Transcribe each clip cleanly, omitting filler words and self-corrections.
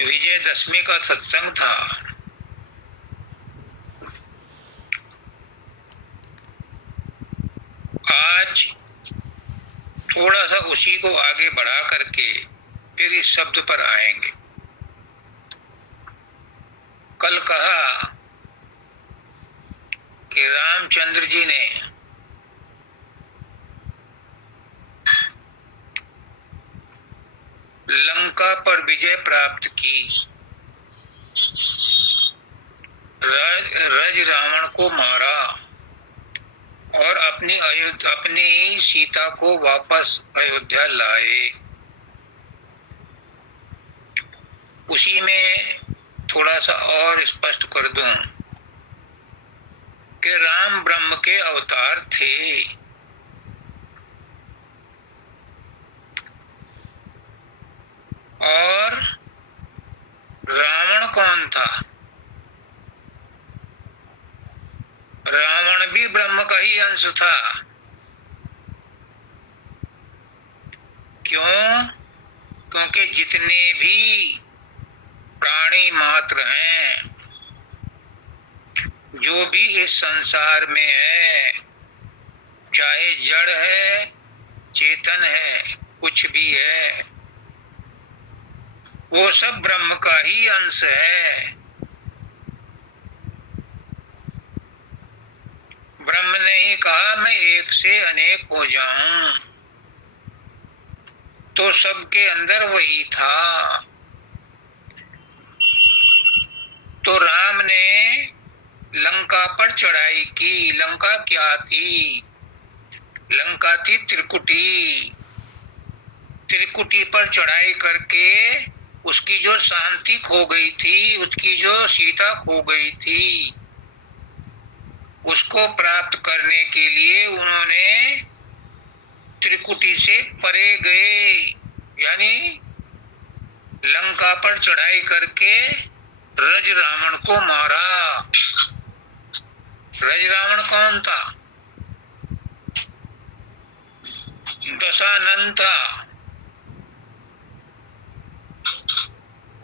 विजयदशमी का सत्संग था। आज थोड़ा सा उसी को आगे बढ़ा करके फिर इस शब्द पर आएंगे। कल कहा कि रामचंद्र जी ने लंका पर विजय प्राप्त की, रज रावण को मारा और अपनी सीता को वापस अयोध्या लाए। उसी में थोड़ा सा और स्पष्ट कर दूं कि राम ब्रह्म के अवतार थे। और रावण कौन था? रावण भी ब्रह्म का ही अंश था। क्यों? क्योंकि जितने भी प्राणी मात्र हैं, जो भी इस संसार में है, चाहे जड़ है, चेतन है, कुछ भी है, वो सब ब्रह्म का ही अंश है। ब्रह्म ने ही कहा मैं एक से अनेक हो जाऊं, तो सबके अंदर वही था। तो राम ने लंका पर चढ़ाई की। लंका क्या थी? लंका थी त्रिकुटी। त्रिकुटी पर चढ़ाई करके उसकी जो शांति खो गई थी, उसकी जो सीता खो गई थी, उसको प्राप्त करने के लिए उन्होंने त्रिकुटी से परे गए, यानी लंका पर चढ़ाई करके रज रावण को मारा। रज रावण कौन था? दशानन था।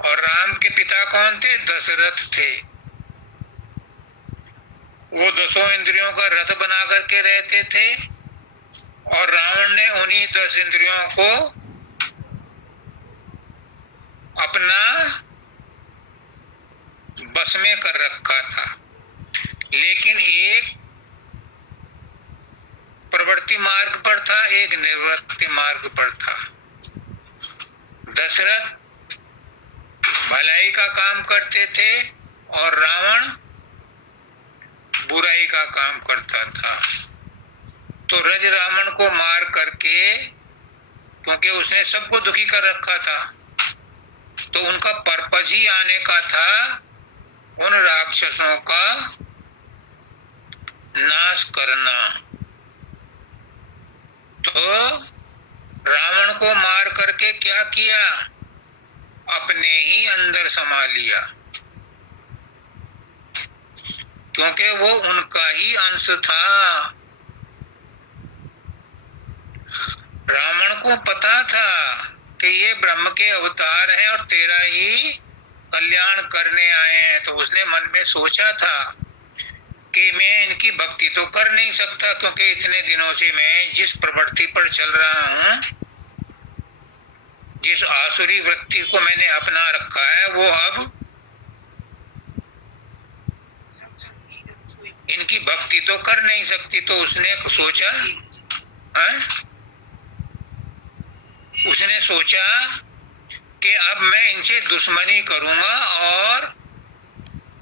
और राम के पिता कौन थे? दशरथ थे। वो 10 इंद्रियों का रथ बना करके रहते थे और रावण ने उन्हीं 10 इंद्रियों को अपना बस में कर रखा था। लेकिन एक प्रवृत्ति मार्ग पर था, एक निवृत्ति मार्ग पर था। दशरथ भलाई का काम करते थे और रावण बुराई का काम करता था। तो रज रावण को मार करके, क्योंकि उसने सबको दुखी कर रखा था, तो उनका पर्पज ही आने का था उन राक्षसों का नाश करना। तो रावण को मार करके क्या किया? अपने ही अंदर समा लिया, क्योंकि वो उनका ही अंश था। रावण को पता था कि ये ब्रह्म के अवतार हैं और तेरा ही कल्याण करने आए हैं। तो उसने मन में सोचा था कि मैं इनकी भक्ति तो कर नहीं सकता, क्योंकि इतने दिनों से मैं जिस प्रवृत्ति पर चल रहा हूं, जिस आसुरी वृत्ति को मैंने अपना रखा है, वो अब इनकी भक्ति तो कर नहीं सकती। तो उसने सोचा, उसने सोचा कि अब मैं इनसे दुश्मनी करूंगा और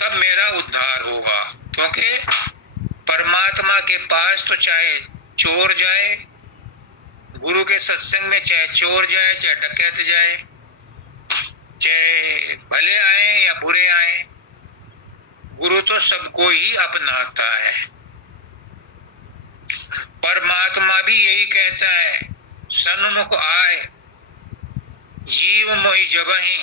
तब मेरा उद्धार होगा। क्योंकि परमात्मा के पास तो चाहे चोर जाए, गुरु के सत्संग में चाहे चोर जाए, चाहे डकैत जाए, चाहे भले आए या बुरे आए, गुरु तो सबको ही अपनाता है। परमात्मा भी यही कहता है, सन्मुख आए जीव मोहि जबहि,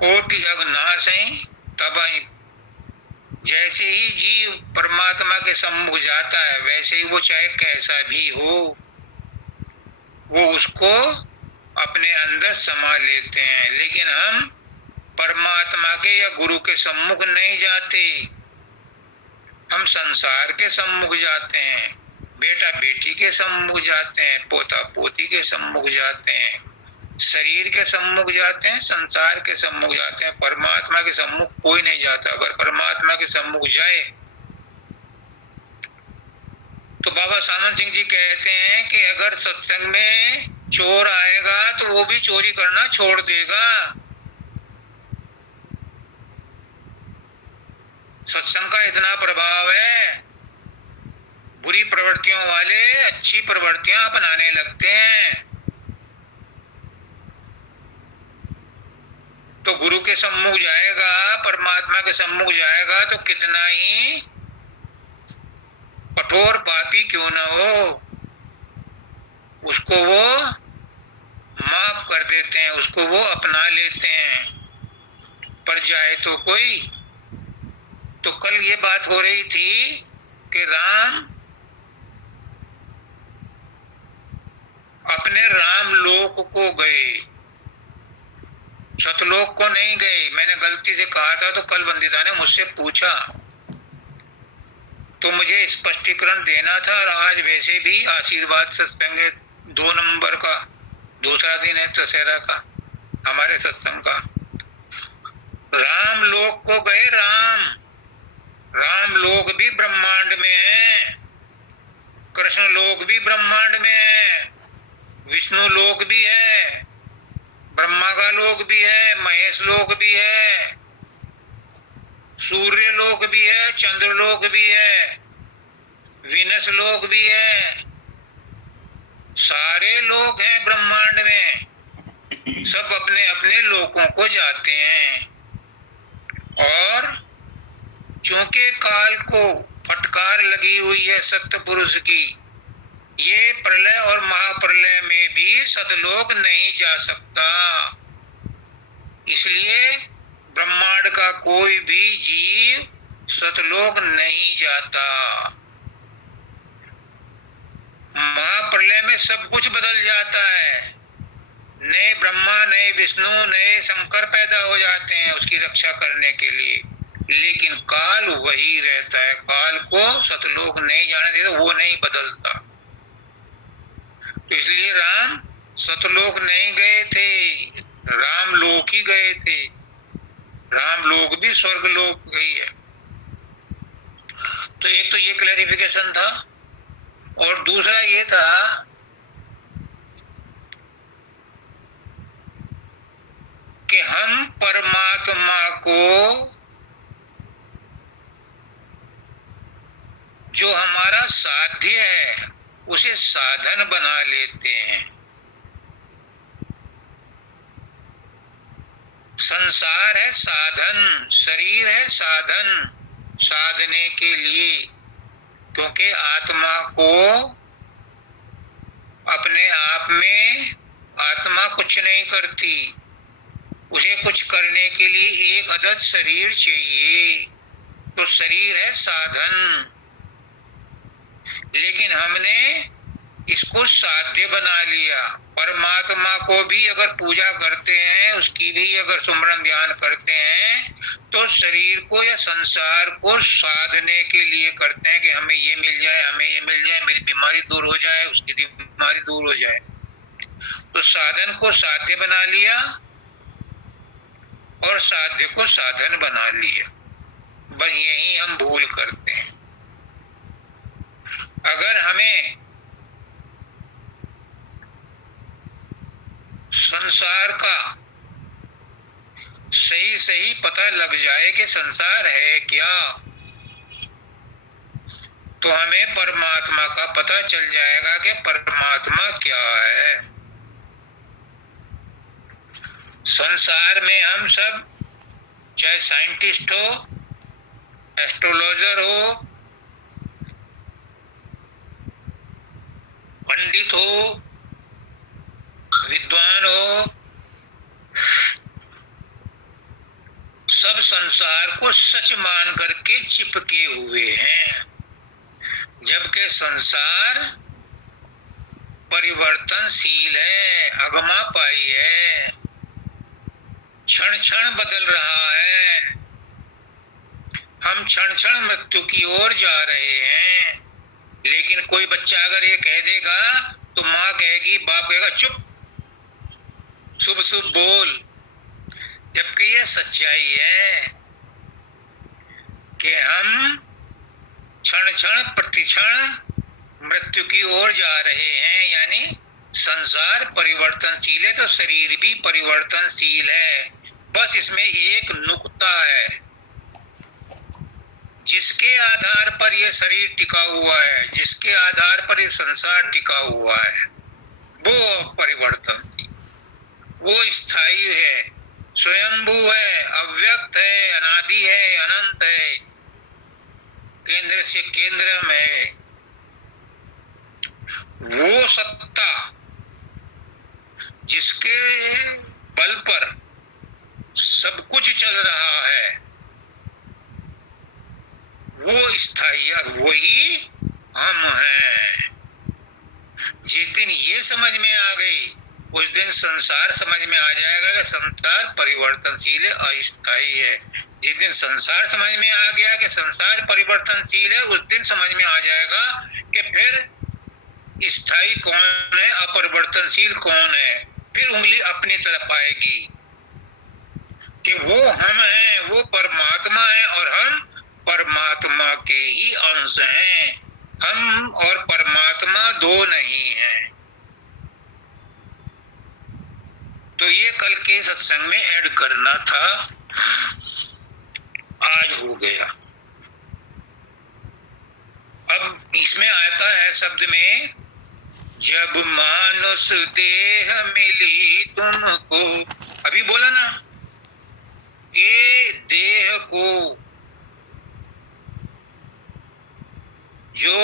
कोटि अघनाशहि तबहि। जैसे ही जीव परमात्मा के सम्मुख जाता है, वैसे ही वो चाहे कैसा भी हो, वो उसको अपने अंदर समा लेते हैं। लेकिन हम परमात्मा के या गुरु के सम्मुख नहीं जाते, हम संसार के सम्मुख जाते हैं, बेटा बेटी के सम्मुख जाते हैं, पोता पोती के सम्मुख जाते हैं, शरीर के सम्मुख जाते हैं, संसार के सम्मुख जाते हैं। परमात्मा के सम्मुख कोई नहीं जाता। अगर परमात्मा के सम्मुख जाए तो बाबा सामन सिंह जी कहते हैं कि अगर सत्संग में चोर आएगा तो वो भी चोरी करना छोड़ देगा। सत्संग का इतना प्रभाव है, बुरी प्रवृत्तियों वाले अच्छी प्रवृत्तियां अपनाने लगते हैं। तो गुरु के सम्मुख जाएगा, परमात्मा के सम्मुख जाएगा तो कितना ही कठोर पापी क्यों न हो, उसको वो माफ कर देते हैं, उसको वो अपना लेते हैं। पर जाए तो कोई। तो कल ये बात हो रही थी कि राम अपने राम लोक को गए, सतलोक को नहीं गए। मैंने गलती से कहा था तो कल वंदिता ने मुझसे पूछा तो मुझे स्पष्टीकरण देना था। और आज वैसे भी आशीर्वाद सत्संग 2 नंबर का दूसरा दिन है दशहरा का, हमारे सत्संग का। राम लोक को गए। राम लोक भी ब्रह्मांड में है, कृष्ण लोक भी ब्रह्मांड में है, विष्णु लोक भी है, ब्रह्मा का लोक भी है, महेश लोक भी है, सूर्य लोक भी है, चंद्र लोक भी है, विनस लोक भी है। सारे लोक हैं ब्रह्मांड में, सब अपने अपने लोकों को जाते हैं। और चूंकि काल को फटकार लगी हुई है सत्य पुरुष की, ये प्रलय और महाप्रलय में भी सतलोक नहीं जा सकता। इसलिए ब्रह्मांड का कोई भी जीव सतलोक नहीं जाता। महाप्रलय में सब कुछ बदल जाता है, नए ब्रह्मा, नए विष्णु, नए शंकर पैदा हो जाते हैं उसकी रक्षा करने के लिए। लेकिन काल वही रहता है, काल को सतलोक नहीं जाने देता, वो नहीं बदलता। तो इसलिए राम सतलोक नहीं गए थे, राम लोक ही गए थे। राम लोक भी स्वर्ग लोक गई है। तो एक तो ये क्लैरिफिकेशन था, और दूसरा ये था कि हम परमात्मा को जो हमारा साध्य है उसे साधन बना लेते हैं। संसार है साधन, शरीर है साधन साधने के लिए, क्योंकि आत्मा को अपने आप में आत्मा कुछ नहीं करती, उसे कुछ करने के लिए एक अदद शरीर चाहिए। तो शरीर है साधन, लेकिन हमने इसको साध्य बना लिया। परमात्मा को भी अगर पूजा करते हैं, उसकी भी अगर सुमरन ध्यान करते हैं, तो शरीर को या संसार को साधने के लिए करते हैं कि हमें ये मिल जाए, हमें ये मिल जाए, मेरी बीमारी दूर हो जाए, उसकी बीमारी दूर हो जाए। तो साधन को साध्य बना लिया और साध्य को साधन बना लिया। बस यही हम भूल करते हैं। अगर हमें संसार का सही सही पता लग जाए कि संसार है क्या, तो हमें परमात्मा का पता चल जाएगा कि परमात्मा क्या है। संसार में हम सब, चाहे साइंटिस्ट हो, एस्ट्रोलॉजर हो, पंडित हो, विद्वान हो, सब संसार को सच मान करके चिपके हुए हैं, जबकि संसार परिवर्तनशील है, अगमा पाई है, क्षण क्षण बदल रहा है। हम क्षण क्षण मृत्यु की ओर जा रहे हैं। लेकिन कोई बच्चा अगर ये कह देगा तो माँ कहेगी, बाप कहेगा चुप, शुभ शुभ बोल। जबकि यह सच्चाई है कि हम क्षण क्षण प्रतिक्षण मृत्यु की ओर जा रहे हैं। यानी संसार परिवर्तनशील है तो शरीर भी परिवर्तनशील है। बस इसमें एक नुक्ता है, जिसके आधार पर यह शरीर टिका हुआ है, जिसके आधार पर यह संसार टिका हुआ है, वो परिवर्तनशील, वो स्थायी है, स्वयंभू है, अव्यक्त है, अनादि है, अनंत है, केंद्र से केंद्र में है। वो सत्ता जिसके बल पर सब कुछ चल रहा है, वो स्थायी, वही हम हैं। जिस दिन ये समझ में आ गई, उस दिन संसार समझ में आ जाएगा कि संसार परिवर्तनशील है, अस्थायी है। जिस दिन संसार समझ में आ गया कि संसार परिवर्तनशील है, उस दिन समझ में आ जाएगा कि फिर स्थायी कौन है, अपरिवर्तनशील कौन है। फिर उंगली अपनी तरफ आएगी कि वो हम हैं, वो परमात्मा है और हम परमात्मा के ही अंश हैं। हम और परमात्मा दो नहीं हैं। तो ये कल के सत्संग में ऐड करना था, आज हो गया। अब इसमें आता है शब्द में, जब मानुष देह मिली तुमको, अभी बोला ना कि देह को जो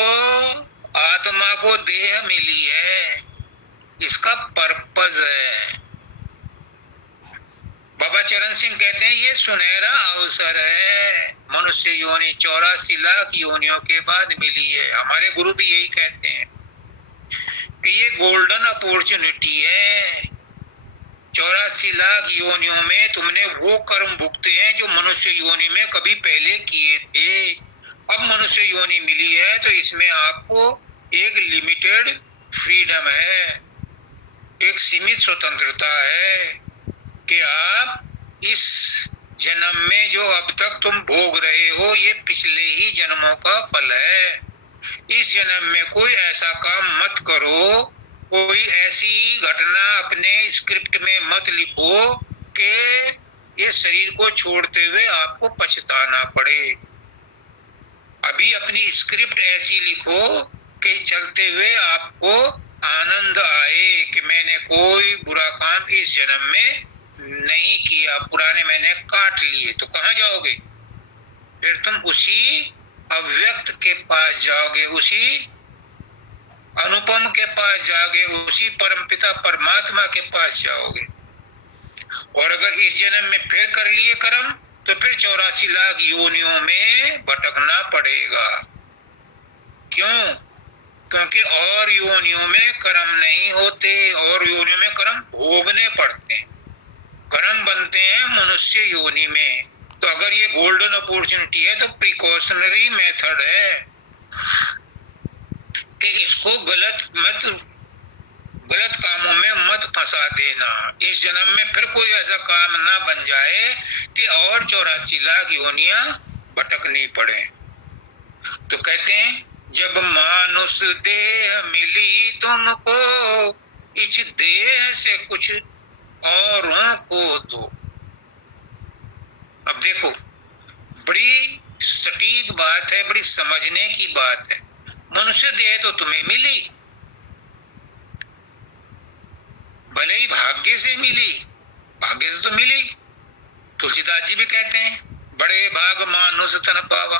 आत्मा को देह मिली है, इसका पर्पज है। बाबा चरण सिंह कहते हैं ये सुनहरा अवसर है। मनुष्य योनि 84 लाख योनियों के बाद मिली है। हमारे गुरु भी यही कहते हैं कि ये गोल्डन अपॉर्चुनिटी है। 84 लाख योनियों में तुमने वो कर्म भुगते हैं जो मनुष्य योनि में कभी पहले किए थे। अब मनुष्य योनि मिली है तो इसमें आपको एक लिमिटेड फ्रीडम है, एक सीमित स्वतंत्रता है कि आप इस जन्म में जो अब तक तुम भोग रहे हो, ये पिछले ही जन्मों का फल है। इस जन्म में कोई ऐसा काम मत करो, कोई ऐसी घटना अपने स्क्रिप्ट में मत लिखो कि ये शरीर को छोड़ते हुए आपको पछताना पड़े। अभी अपनी स्क्रिप्ट ऐसी लिखो कि चलते हुए आपको आनंद आए कि मैंने कोई बुरा काम इस जन्म में नहीं किया, पुराने मैंने काट लिए। तो कहाँ जाओगे? फिर तुम उसी अव्यक्त के पास जाओगे, उसी अनुपम के पास जाओगे, उसी परमपिता परमात्मा के पास जाओगे। और अगर इस जन्म में फिर कर लिए कर्म तो फिर 84 लाख योनियों में भटकना पड़ेगा। क्यों? क्योंकि और योनियों में कर्म नहीं होते, और योनियों में कर्म भोगने पड़ते हैं। कर्म बनते हैं मनुष्य योनि में। तो अगर ये गोल्डन अपॉर्चुनिटी है तो प्रिकॉशनरी मेथड है कि इसको गलत कामों में मत फंसा देना। इस जन्म में फिर कोई ऐसा काम ना बन जाए कि और 84 लाख योनियां भटकनी पड़े। तो कहते हैं जब मानुष देह मिली तुमको, इस देह से कुछ औरों को दो। अब देखो, बड़ी सटीक बात है, बड़ी समझने की बात है। मनुष्य देह तो तुम्हें मिली, भले ही भाग्य से मिली, भाग्य से तो मिली। तुलसीदास जी भी कहते हैं बड़े भाग मानुष तन पावा,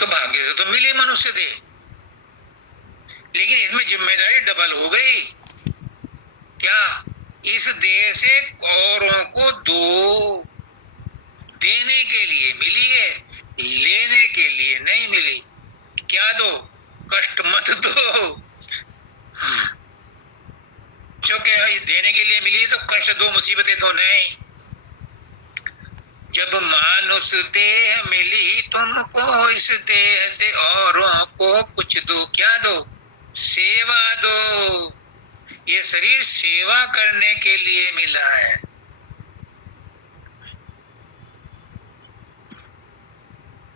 तो भाग्य से तो मिली मनुष्य देह। लेकिन इसमें जिम्मेदारी डबल हो गई। क्या? इस देह से औरों को दो। देने के लिए मिली है, लेने के लिए नहीं मिली। क्या दो? कष्ट मत दो। मनुष्यों के देने के लिए मिली तो कष्ट दो, मुसीबतें तो नहीं। जब मानुष देह मिली तुमको, इस देह से औरों को कुछ दो। क्या दो? सेवा दो। ये शरीर सेवा करने के लिए मिला है।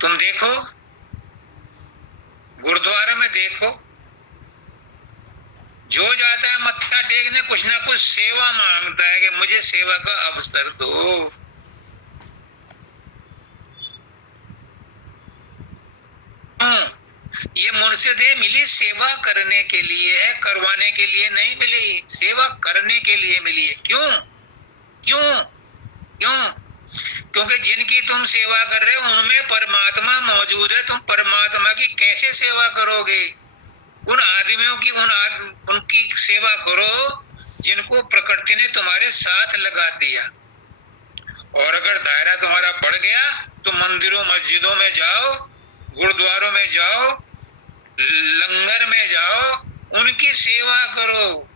तुम देखो, गुरुद्वारा में देखो, जो जाता है मत्था टेकने कुछ ना कुछ सेवा मांगता है कि मुझे सेवा का अवसर दो। ये मनुष्य देह मिली सेवा करने के लिए है, करवाने के लिए नहीं मिली, सेवा करने के लिए मिली है। क्यों? क्यों? क्यों? क्योंकि जिनकी तुम सेवा कर रहे हो उनमें परमात्मा मौजूद है। तुम परमात्मा की कैसे सेवा करोगे? उन आदमियों की उनकी सेवा करो जिनको प्रकृति ने तुम्हारे साथ लगा दिया। और अगर दायरा तुम्हारा बढ़ गया तो मंदिरों मस्जिदों में जाओ, गुरुद्वारों में जाओ, लंगर में जाओ, उनकी सेवा करो।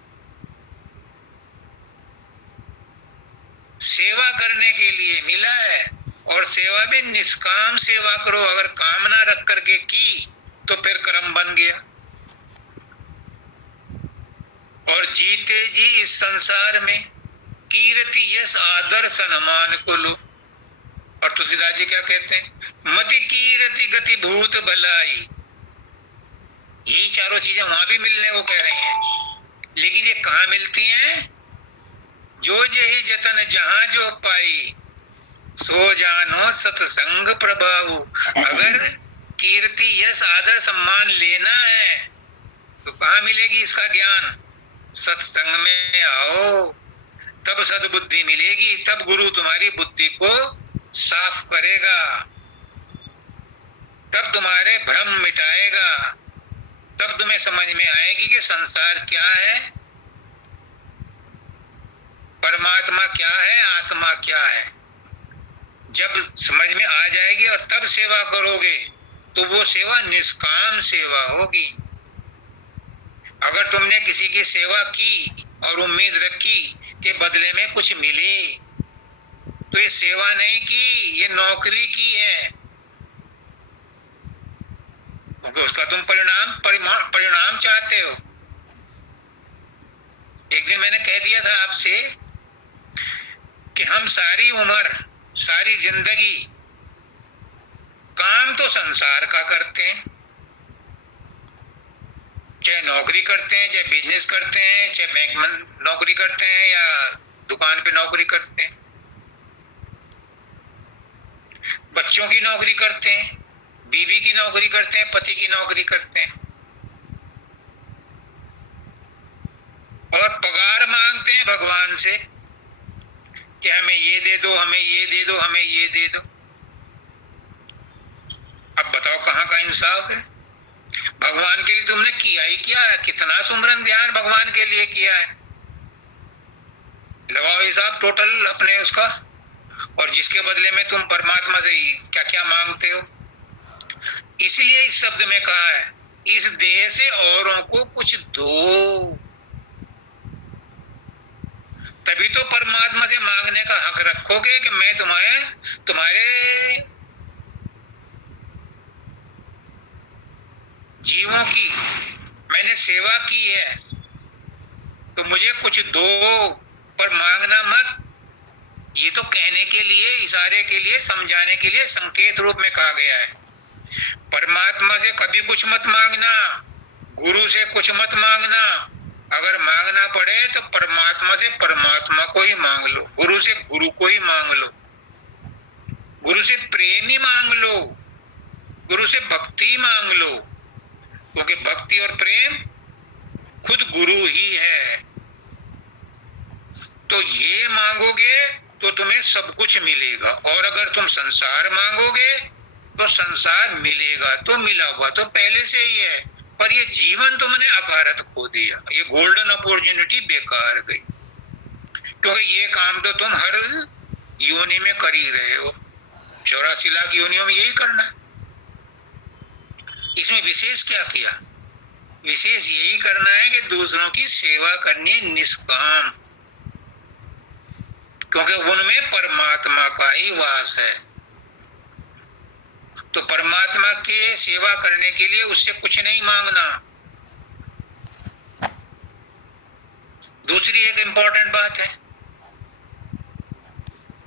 सेवा करने के लिए मिला है, और सेवा भी निष्काम सेवा करो। अगर कामना रख करके की तो फिर कर्म बन गया। और जीते जी इस संसार में कीर्ति यश आदर सम्मान को लो। और तुलसीदास जी क्या कहते हैं? मति कीर्ति गति भूत बलाई। यही चारों चीजें वहां भी मिलने को कह रही हैं, लेकिन ये कहाँ मिलती हैं? जो जही जतन जहां जो पाई, सो जानो सत्संग प्रभाव। अगर कीर्ति यश आदर सम्मान लेना है तो कहाँ मिलेगी इसका ज्ञान? सत्संग में आओ, तब सद्बुद्धि मिलेगी। तब गुरु तुम्हारी बुद्धि को साफ करेगा, तब तुम्हारे भ्रम मिटाएगा, तब तुम्हें समझ में आएगी कि संसार क्या है, परमात्मा क्या है, आत्मा क्या है। जब समझ में आ जाएगी और तब सेवा करोगे तो वो सेवा निष्काम सेवा होगी। अगर तुमने किसी की सेवा की और उम्मीद रखी कि बदले में कुछ मिले, तो ये सेवा नहीं की, ये नौकरी की है। उसका तुम परिणाम चाहते हो। एक दिन मैंने कह दिया था आपसे कि हम सारी उम्र, सारी जिंदगी काम तो संसार का करते हैं, चाहे नौकरी करते हैं, चाहे बिजनेस करते हैं, चाहे बैंक में नौकरी करते हैं या दुकान पे नौकरी करते हैं, बच्चों की नौकरी करते हैं, बीवी की नौकरी करते हैं, पति की नौकरी करते हैं, और पगार मांगते हैं भगवान से कि हमें ये दे दो, हमें ये दे दो, हमें ये दे दो। अब बताओ कहाँ का इंसाफ है? भगवान के लिए तुमने किया ही क्या है? कितना सुमरन ध्यान भगवान के लिए किया है? लगाओ हिसाब टोटल अपने उसका, और जिसके बदले में तुम परमात्मा से क्या क्या मांगते हो। इसलिए इस शब्द में कहा है, इस देह से औरों को कुछ दो। तभी तो परमात्मा से मांगने का हक रखोगे कि मैं तुम्हारे जीवों की मैंने सेवा की है तो मुझे कुछ दो, पर मांगना मत। ये तो कहने के लिए, इशारे के लिए, समझाने के लिए संकेत रूप में कहा गया है। परमात्मा से कभी कुछ मत मांगना, गुरु से कुछ मत मांगना। अगर मांगना पड़े तो परमात्मा से परमात्मा को ही मांग लो, गुरु से गुरु को ही मांग लो, गुरु से प्रेम ही मांग लो, गुरु से भक्ति मांग लो, क्योंकि भक्ति और प्रेम खुद गुरु ही है। तो ये मांगोगे तो तुम्हें सब कुछ मिलेगा, और अगर तुम संसार मांगोगे तो संसार मिलेगा। तो मिला हुआ तो पहले से ही है, पर ये जीवन तुमने अकारत खो दिया, ये गोल्डन अपॉर्चुनिटी बेकार गई। क्योंकि ये काम तो तुम हर योनि में कर ही रहे हो, 84 लाख योनियों में यही करना। इसमें विशेष क्या किया? विशेष यही करना है कि दूसरों की सेवा करनी है निष्काम, क्योंकि उनमें परमात्मा का ही वास है। तो परमात्मा के सेवा करने के लिए उससे कुछ नहीं मांगना। दूसरी एक इंपॉर्टेंट बात है,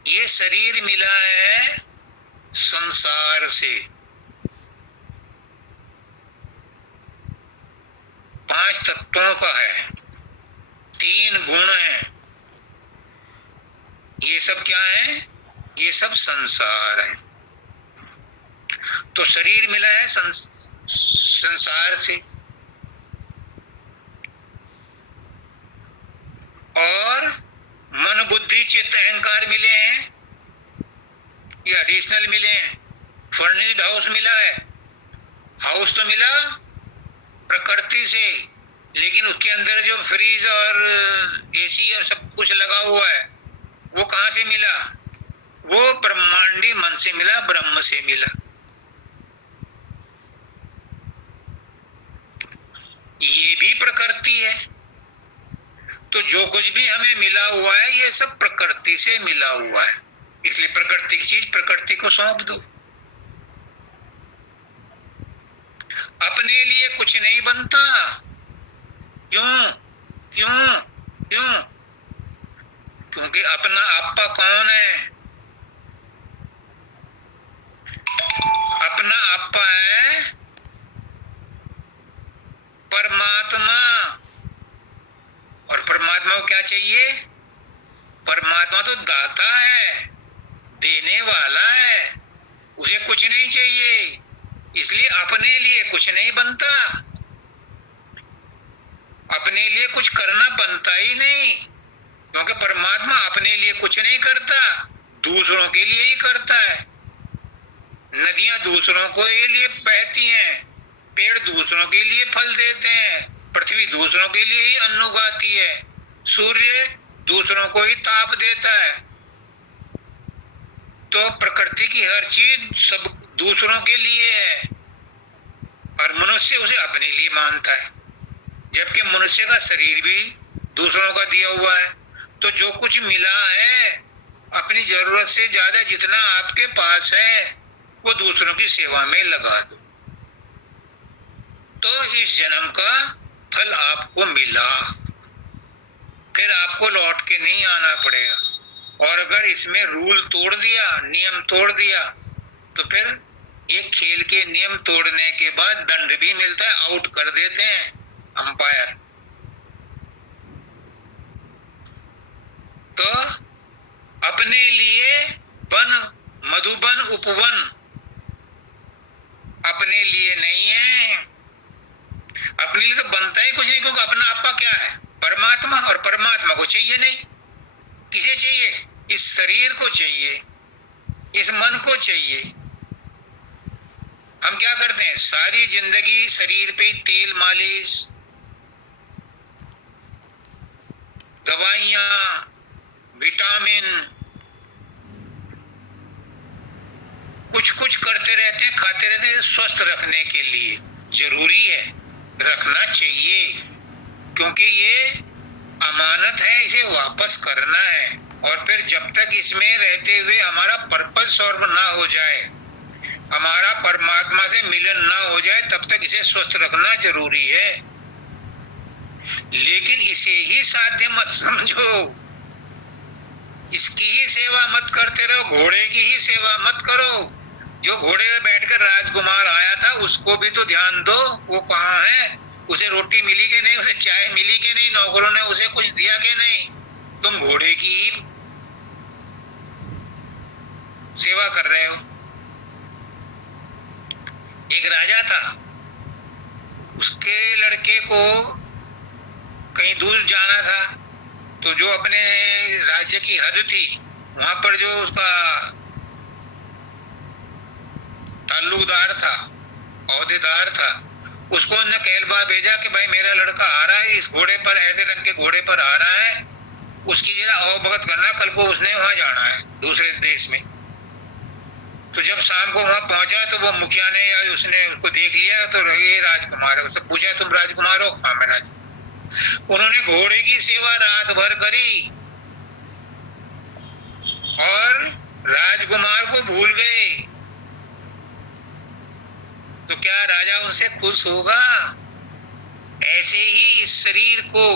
ये शरीर मिला है संसार से। 5 तत्वों का है, 3 गुण हैं। ये सब क्या है? ये सब संसार है। तो शरीर मिला है संसार से, और मन बुद्धि चित्त अहंकार मिले हैं, ये एडिशनल मिले हैं। फर्निश्ड हाउस मिला है, हाउस तो मिला प्रकृति से, लेकिन उसके अंदर जो फ्रिज और एसी और सब कुछ लगा हुआ है वो कहां से मिला? वो ब्रह्मांडी मन से मिला, ब्रह्म से मिला। ये भी प्रकृति है। तो जो कुछ भी हमें मिला हुआ है ये सब प्रकृति से मिला हुआ है, इसलिए प्रकृति की चीज प्रकृति को सौंप दो। अपने लिए कुछ नहीं बनता। क्यों? क्यों? क्यों? क्योंकि अपना आपा कौन है? अपना आपा है परमात्मा। और परमात्मा को क्या चाहिए? परमात्मा तो दाता है, देने वाला है, उसे कुछ नहीं चाहिए, इसलिए अपने लिए कुछ नहीं बनता। अपने लिए कुछ करना बनता ही नहीं, क्योंकि परमात्मा अपने लिए कुछ नहीं करता, दूसरों के लिए ही करता है। नदियां दूसरों को लिए बहती हैं, पेड़ दूसरों के लिए फल देते हैं, पृथ्वी दूसरों के लिए ही अन्न उगाती है, सूर्य दूसरों को ही ताप देता है। तो प्रकृति की हर चीज सब दूसरों के लिए है, और मनुष्य उसे अपने लिए मानता है, जबकि मनुष्य का शरीर भी दूसरों का दिया हुआ है। तो जो कुछ मिला है अपनी जरूरत से ज्यादा जितना आपके पास है वो दूसरों की सेवा में लगा दो, तो इस जन्म का फल आपको मिला, फिर आपको लौट के नहीं आना पड़ेगा। और अगर इसमें रूल तोड़ दिया, नियम तोड़ दिया, तो फिर ये खेल के नियम तोड़ने के बाद दंड भी मिलता है, आउट कर देते हैं अंपायर। तो अपने लिए वन, मधुबन, उपवन अपने लिए नहीं है। अपने लिए तो बनता ही कुछ नहीं, क्योंकि अपना आपका क्या है? परमात्मा, और परमात्मा को चाहिए नहीं। किसे चाहिए? इस शरीर को चाहिए, इस मन को चाहिए। हम क्या करते हैं? सारी जिंदगी शरीर पे तेल मालिश, दवाइयां, विटामिन, कुछ कुछ करते रहते हैं, खाते रहते हैं, स्वस्थ रखने के लिए। जरूरी है, रखना चाहिए, क्योंकि ये अमानत है, इसे वापस करना है। और फिर जब तक इसमें रहते हुए हमारा पर्पस सॉल्व ना हो जाए, हमारा परमात्मा से मिलन ना हो जाए, तब तक इसे स्वस्थ रखना जरूरी है। लेकिन इसे ही साध्य मत समझो, इसकी ही सेवा मत करते रहो, घोड़े की ही सेवा मत करो। जो घोड़े में बैठकर राजकुमार आया था उसको भी तो ध्यान दो, वो कहाँ है? उसे रोटी मिली कि नहीं, उसे चाय मिली कि नहीं, नौकरों ने उसे कुछ दिया कि नहीं? तुम घोड़े की ही सेवा कर रहे हो। एक राजा था, उसके लड़के को कहीं दूर जाना था, तो जो अपने राज्य की हद थी वहां पर जो उसका ताल्लुकदार था, औहदेदार था, उसको उन्होंने कहलवा भेजा कि भाई मेरा लड़का आ रहा है, इस घोड़े पर, ऐसे रंग के घोड़े पर आ रहा है, उसकी जरा अवभगत करना, कल को उसने वहां जाना है दूसरे देश में। तो जब शाम को वहां पहुंचा तो वो मुखिया ने या उसने उसको देख लिया, तो ये राजकुमार है। उससे पूछा तुम राजकुमार हो? हाँ मैं राजकुमार। उन्होंने घोड़े की सेवा रात भर करी और राजकुमार को भूल गए, तो क्या राजा उनसे खुश होगा? ऐसे ही इस शरीर को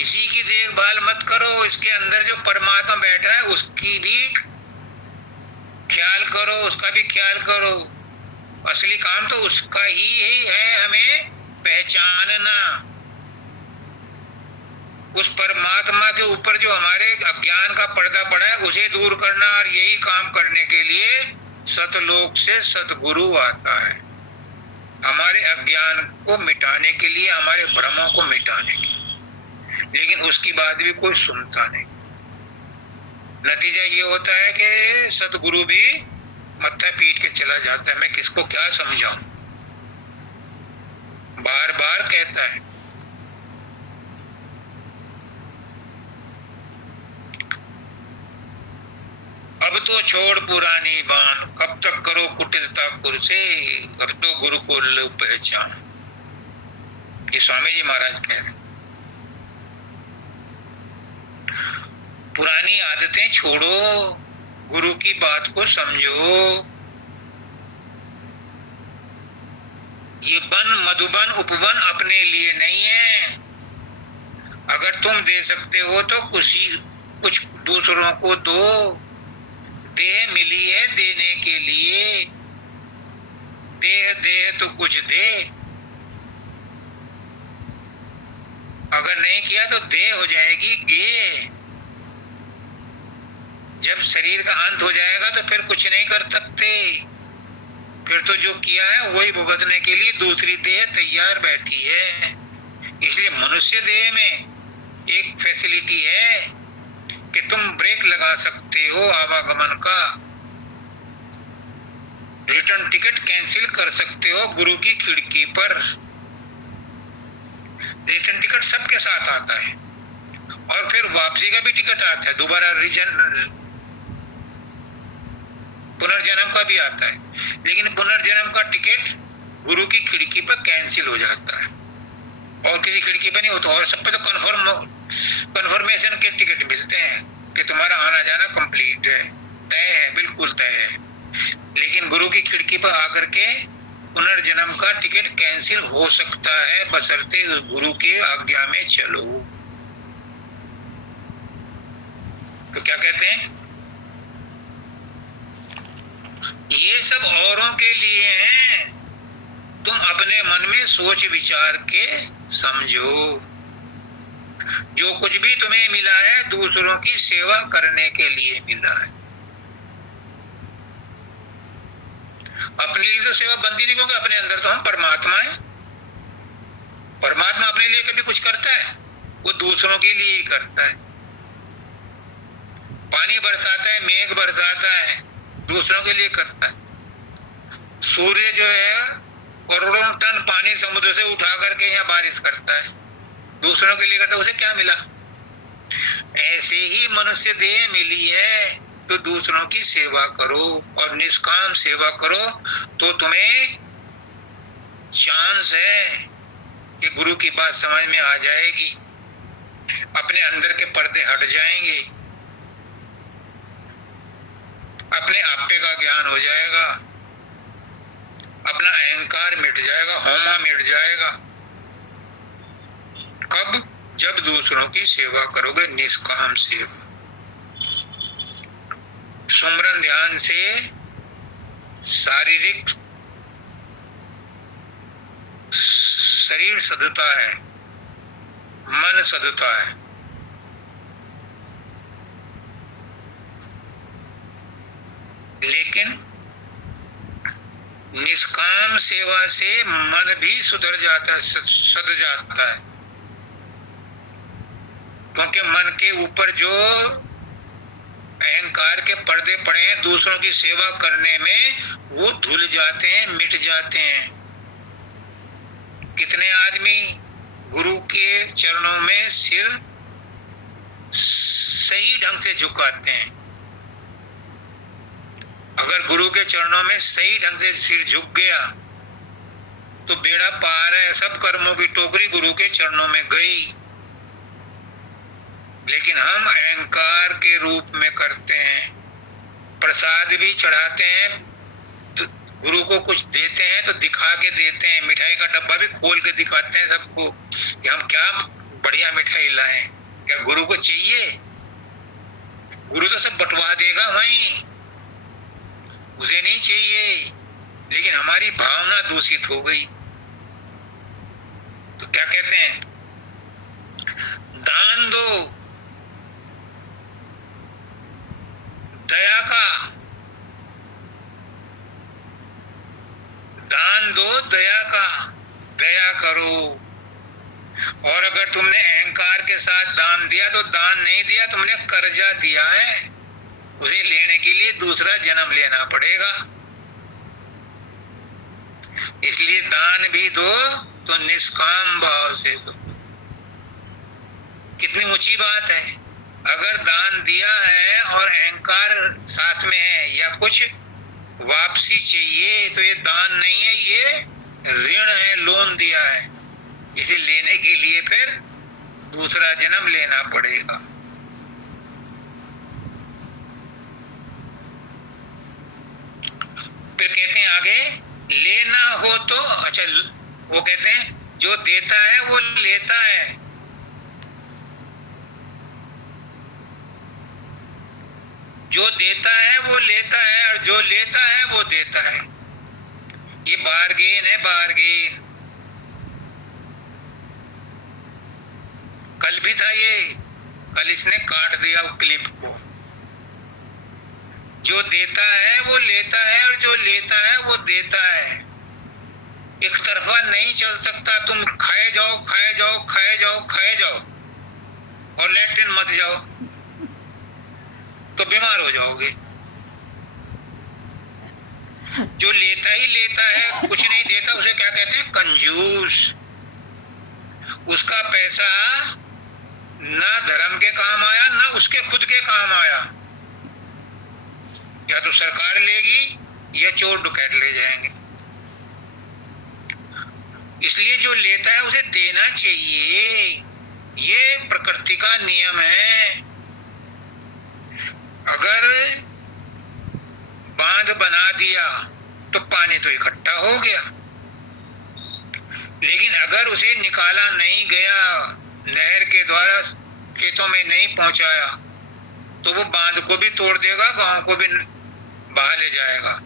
इसी की देखभाल मत करो, इसके अंदर जो परमात्मा बैठा है उसकी भी ख्याल करो, उसका भी ख्याल करो। असली काम तो उसका ही है, हमें पहचानना। उस परमात्मा के ऊपर जो हमारे अज्ञान का पर्दा पड़ा है उसे दूर करना, और यही काम करने के लिए सतलोक से सतगुरु आता है, हमारे अज्ञान को मिटाने के लिए, हमारे भ्रमों को मिटाने के लिए। लेकिन उसकी बात भी कोई सुनता नहीं। नतीजा ये होता है कि सतगुरु भी मत्था पीट के चला जाता है। मैं किसको क्या समझाऊं, बार बार कहता है। अब तो छोड़ पुरानी बान, कब तक करो कुटिलता पुर से, अब तो गुरु को लो पहचान। ये स्वामी जी महाराज कह रहे हैं। पुरानी आदतें छोड़ो, गुरु की बात को समझो। ये वन मधुबन उपवन अपने लिए नहीं है। अगर तुम दे सकते हो तो कुछ दूसरों को दो। देह मिली है देने के लिए, देह दे तो कुछ दे। अगर नहीं किया तो देह हो जाएगी गे। जब शरीर का अंत हो जाएगा तो फिर कुछ नहीं कर सकते, फिर तो जो किया है वही भुगतने के लिए दूसरी देह तैयार बैठी है। इसलिए मनुष्य देह में एक फैसिलिटी है कि तुम ब्रेक लगा सकते हो आवागमन का, रिटर्न टिकट कैंसिल कर सकते हो गुरु की खिड़की पर। रिटर्न टिकट सबके साथ आता है और फिर वापसी का भी टिकट आता है, दोबारा पुनर्जन्म का भी आता है। लेकिन पुनर्जन्म का टिकट गुरु की खिड़की पर कैंसिल हो जाता है और किसी खिड़की पर नहीं होता। और सब पे तो कन्फर्मेशन के टिकट मिलते हैं कि तुम्हारा आना जाना कंप्लीट है, तय है, बिल्कुल तय है। लेकिन गुरु की खिड़की पर आकर के पुनर्जन्म का टिकट कैंसिल हो सकता है, बशर्ते गुरु के आज्ञा में चलो। तो क्या कहते हैं, ये सब औरों के लिए हैं, तुम अपने मन में सोच विचार के समझो। जो कुछ भी तुम्हें मिला है दूसरों की सेवा करने के लिए मिला है। अपने लिए तो सेवा बनती नहीं, क्योंकि अपने अंदर तो हम परमात्मा है। परमात्मा अपने लिए कभी कुछ करता है? वो दूसरों के लिए ही करता है। पानी बरसाता है, मेघ बरसाता है, दूसरों के लिए करता है। सूर्य जो है करोड़ों टन पानी समुद्र से उठा करके यहाँ बारिश करता है, दूसरों के लिए करता है। उसे क्या मिला? ऐसे ही मनुष्य देह मिली है तो दूसरों की सेवा करो और निष्काम सेवा करो, तो तुम्हें चांस है कि गुरु की बात समझ में आ जाएगी, अपने अंदर के पर्दे हट जाएंगे, अपने आपे का ज्ञान हो जाएगा, अपना अहंकार मिट जाएगा, होमा मिट जाएगा। कब? जब दूसरों की सेवा करोगे, निष्काम सेवा। सुमरन ध्यान से शारीरिक शरीर सधता है, मन सधता है। लेकिन निष्काम सेवा से मन भी सुधर जाता है, सध जाता है। क्योंकि मन के ऊपर जो अहंकार के पर्दे पड़े हैं दूसरों की सेवा करने में, वो धुल जाते हैं, मिट जाते हैं। कितने आदमी गुरु के चरणों में सिर सही ढंग से झुकाते हैं। अगर गुरु के चरणों में सही ढंग से सिर झुक गया तो बेड़ा पार है, सब कर्मों की टोकरी गुरु के चरणों में गई। लेकिन हम अहंकार के रूप में करते हैं, प्रसाद भी चढ़ाते हैं, गुरु को कुछ देते हैं तो दिखा के देते हैं, मिठाई का डब्बा भी खोल के दिखाते हैं सबको कि हम क्या बढ़िया मिठाई लाए। क्या गुरु को चाहिए? गुरु तो सब बंटवा देगा वहीं, उसे नहीं चाहिए। लेकिन हमारी भावना दूषित हो गई तो क्या कहते हैं, दान दो दया का, दान दो दया का, दया करो। और अगर तुमने अहंकार के साथ दान दिया तो दान नहीं दिया, तुमने कर्जा दिया है, उसे लेने के लिए दूसरा जन्म लेना पड़ेगा। इसलिए दान भी दो तो निष्काम भाव से दो। कितनी ऊंची बात है। अगर दान दिया है और अहंकार साथ में है या कुछ वापसी चाहिए तो ये दान नहीं है, ये ऋण है, लोन दिया है। इसे लेने के लिए फिर दूसरा जन्म लेना पड़ेगा। फिर कहते हैं आगे, लेना हो तो, अच्छा वो कहते हैं जो देता है वो लेता है, जो देता है वो लेता है और जो लेता है वो देता है। ये बार्गेन है, बार्गेन। कल भी था ये, कल इसने काट दिया वो क्लिप को। जो देता है वो लेता है और जो लेता है वो देता है। एक तरफा नहीं चल सकता। तुम खाए जाओ खाए जाओ खाए जाओ खाए जाओ और लैट्रिन मत जाओ तो बीमार हो जाओगे। जो लेता ही लेता है, कुछ नहीं देता, उसे क्या कहते हैं, कंजूस। उसका पैसा ना धर्म के काम आया ना उसके खुद के काम आया। या तो सरकार लेगी या चोर डकैत ले जाएंगे। इसलिए जो लेता है उसे देना चाहिए, ये प्रकृति का नियम है। अगर बांध बना दिया तो पानी तो इकट्ठा हो गया, लेकिन अगर उसे निकाला नहीं गया, नहर के द्वारा खेतों में नहीं पहुंचाया, तो वो बांध को भी तोड़ देगा, गांव को भी बहा ले जाएगा।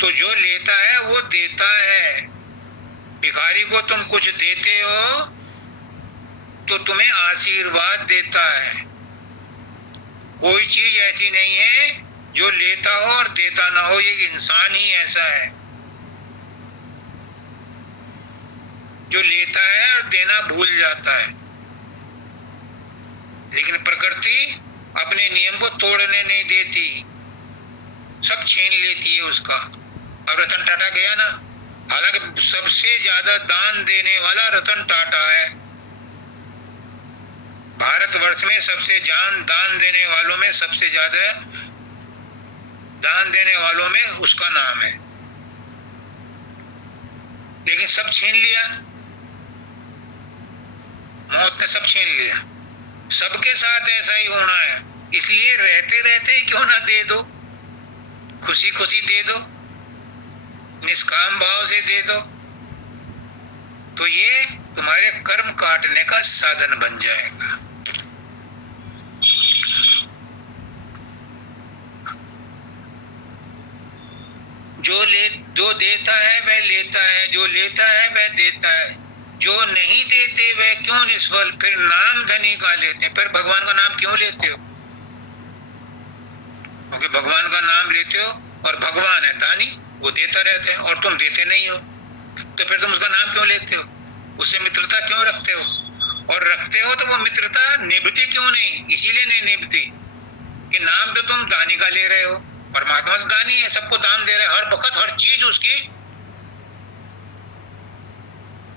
तो जो लेता है वो देता है। भिखारी को तुम कुछ देते हो तो तुम्हें आशीर्वाद देता है। कोई चीज ऐसी नहीं है जो लेता हो और देता ना हो, ये इंसान ही ऐसा है जो लेता है और देना भूल जाता है। लेकिन प्रकृति अपने नियम को तोड़ने नहीं देती, सब छीन लेती है उसका। अब रतन टाटा गया ना, हालांकि सबसे ज्यादा दान देने वाला रतन टाटा है। भारतवर्ष में सबसे दान देने वालों में सबसे ज्यादा दान देने वालों में उसका नाम है। लेकिन सब छीन लिया, मौत ने सब छीन लिया। सबके साथ ऐसा ही होना है। इसलिए रहते रहते क्यों ना दे दो, खुशी खुशी दे दो, निष्काम भाव से दे दो, तो ये तुम्हारे कर्म काटने का साधन बन जाएगा। जो देता है वह लेता है, जो लेता है वह देता है, जो नहीं देते वह क्यों निष्फल। फिर नाम धनी का लेते हैं, फिर भगवान का नाम क्यों लेते हो? क्योंकि भगवान का नाम लेते हो और भगवान है दानी, वो देता रहते हैं और तुम देते नहीं हो, तो फिर तुम उसका नाम क्यों लेते हो? उससे मित्रता क्यों रखते हो? और रखते हो तो वो मित्रता निभती क्यों नहीं? इसीलिए नहीं निभती कि नाम तो तुम दानी का ले रहे हो। परमात्मा तो दानी है, सबको दान दे रहे हैं, हर वक्त हर चीज उसकी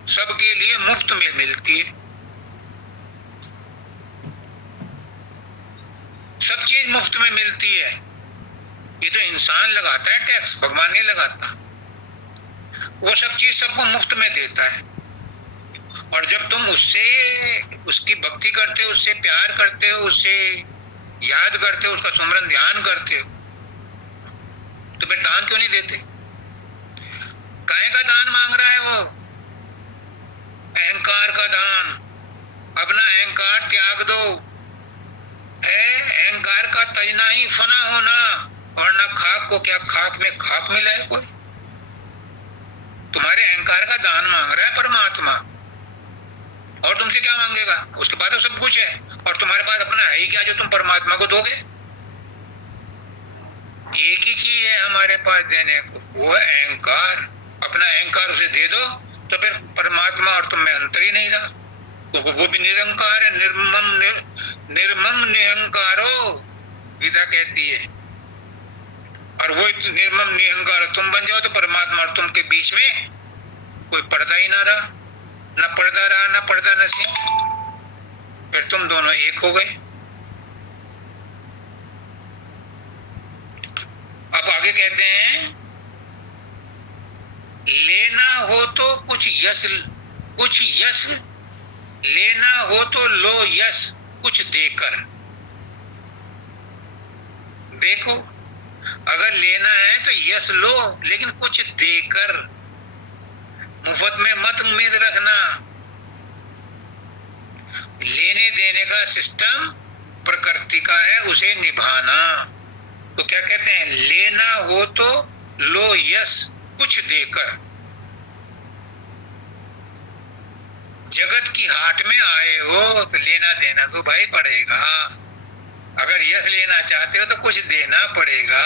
सबके लिए मुफ्त में मिलती है। सब चीज मुफ्त में मिलती है। ये तो इंसान लगाता है टैक्स, भगवान नहीं लगाता। वो सब चीज सबको मुफ्त में देता है। और जब तुम उससे उसकी भक्ति करते हो, उससे प्यार करते हो, उससे याद करते हो, उसका सुमरन ध्यान करते हो, तो फिर दान क्यों नहीं देते? काहे का दान मांग रहा है वो? अहंकार का दान। अपना अहंकार त्याग दो। है अहंकार का तजना ही फना होना, वरना खाक को क्या खाक में खाक मिला है कोई? तुम्हारे अहंकार का दान मांग रहा है परमात्मा, और तुमसे क्या मांगेगा? उसके पास तो सब कुछ है, और तुम्हारे पास अपना है ही क्या जो तुम परमात्मा को दोगे? एक ही चीज है हमारे पास देने को, वो है अहंकार। अपना अहंकार उसे दे दो तो फिर परमात्मा और तुम में अंतर ही नहीं रहा, क्योंकि वो भी निरंकार है। निर्मम निहंकारो, गीता कहती है। और वो निर्मम निहंकार तुम बन जाओ तो परमात्मा और तुम के बीच में कोई पर्दा ही ना रहा, ना पर्दा रहा, ना पर्दा नसी, फिर तुम दोनों एक हो गए। अब आगे कहते हैं, लेना हो तो कुछ यश लेना हो तो लो यश कुछ देकर। देखो, अगर लेना है तो यश लो, लेकिन कुछ देकर। मुफ्त में मत उम्मीद रखना। लेने देने का सिस्टम प्रकृति का है, उसे निभाना। तो क्या कहते हैं, लेना हो तो लो यश कुछ देकर। जगत की हाट में आए हो तो लेना देना तो भाई पड़ेगा। अगर यश लेना चाहते हो तो कुछ देना पड़ेगा।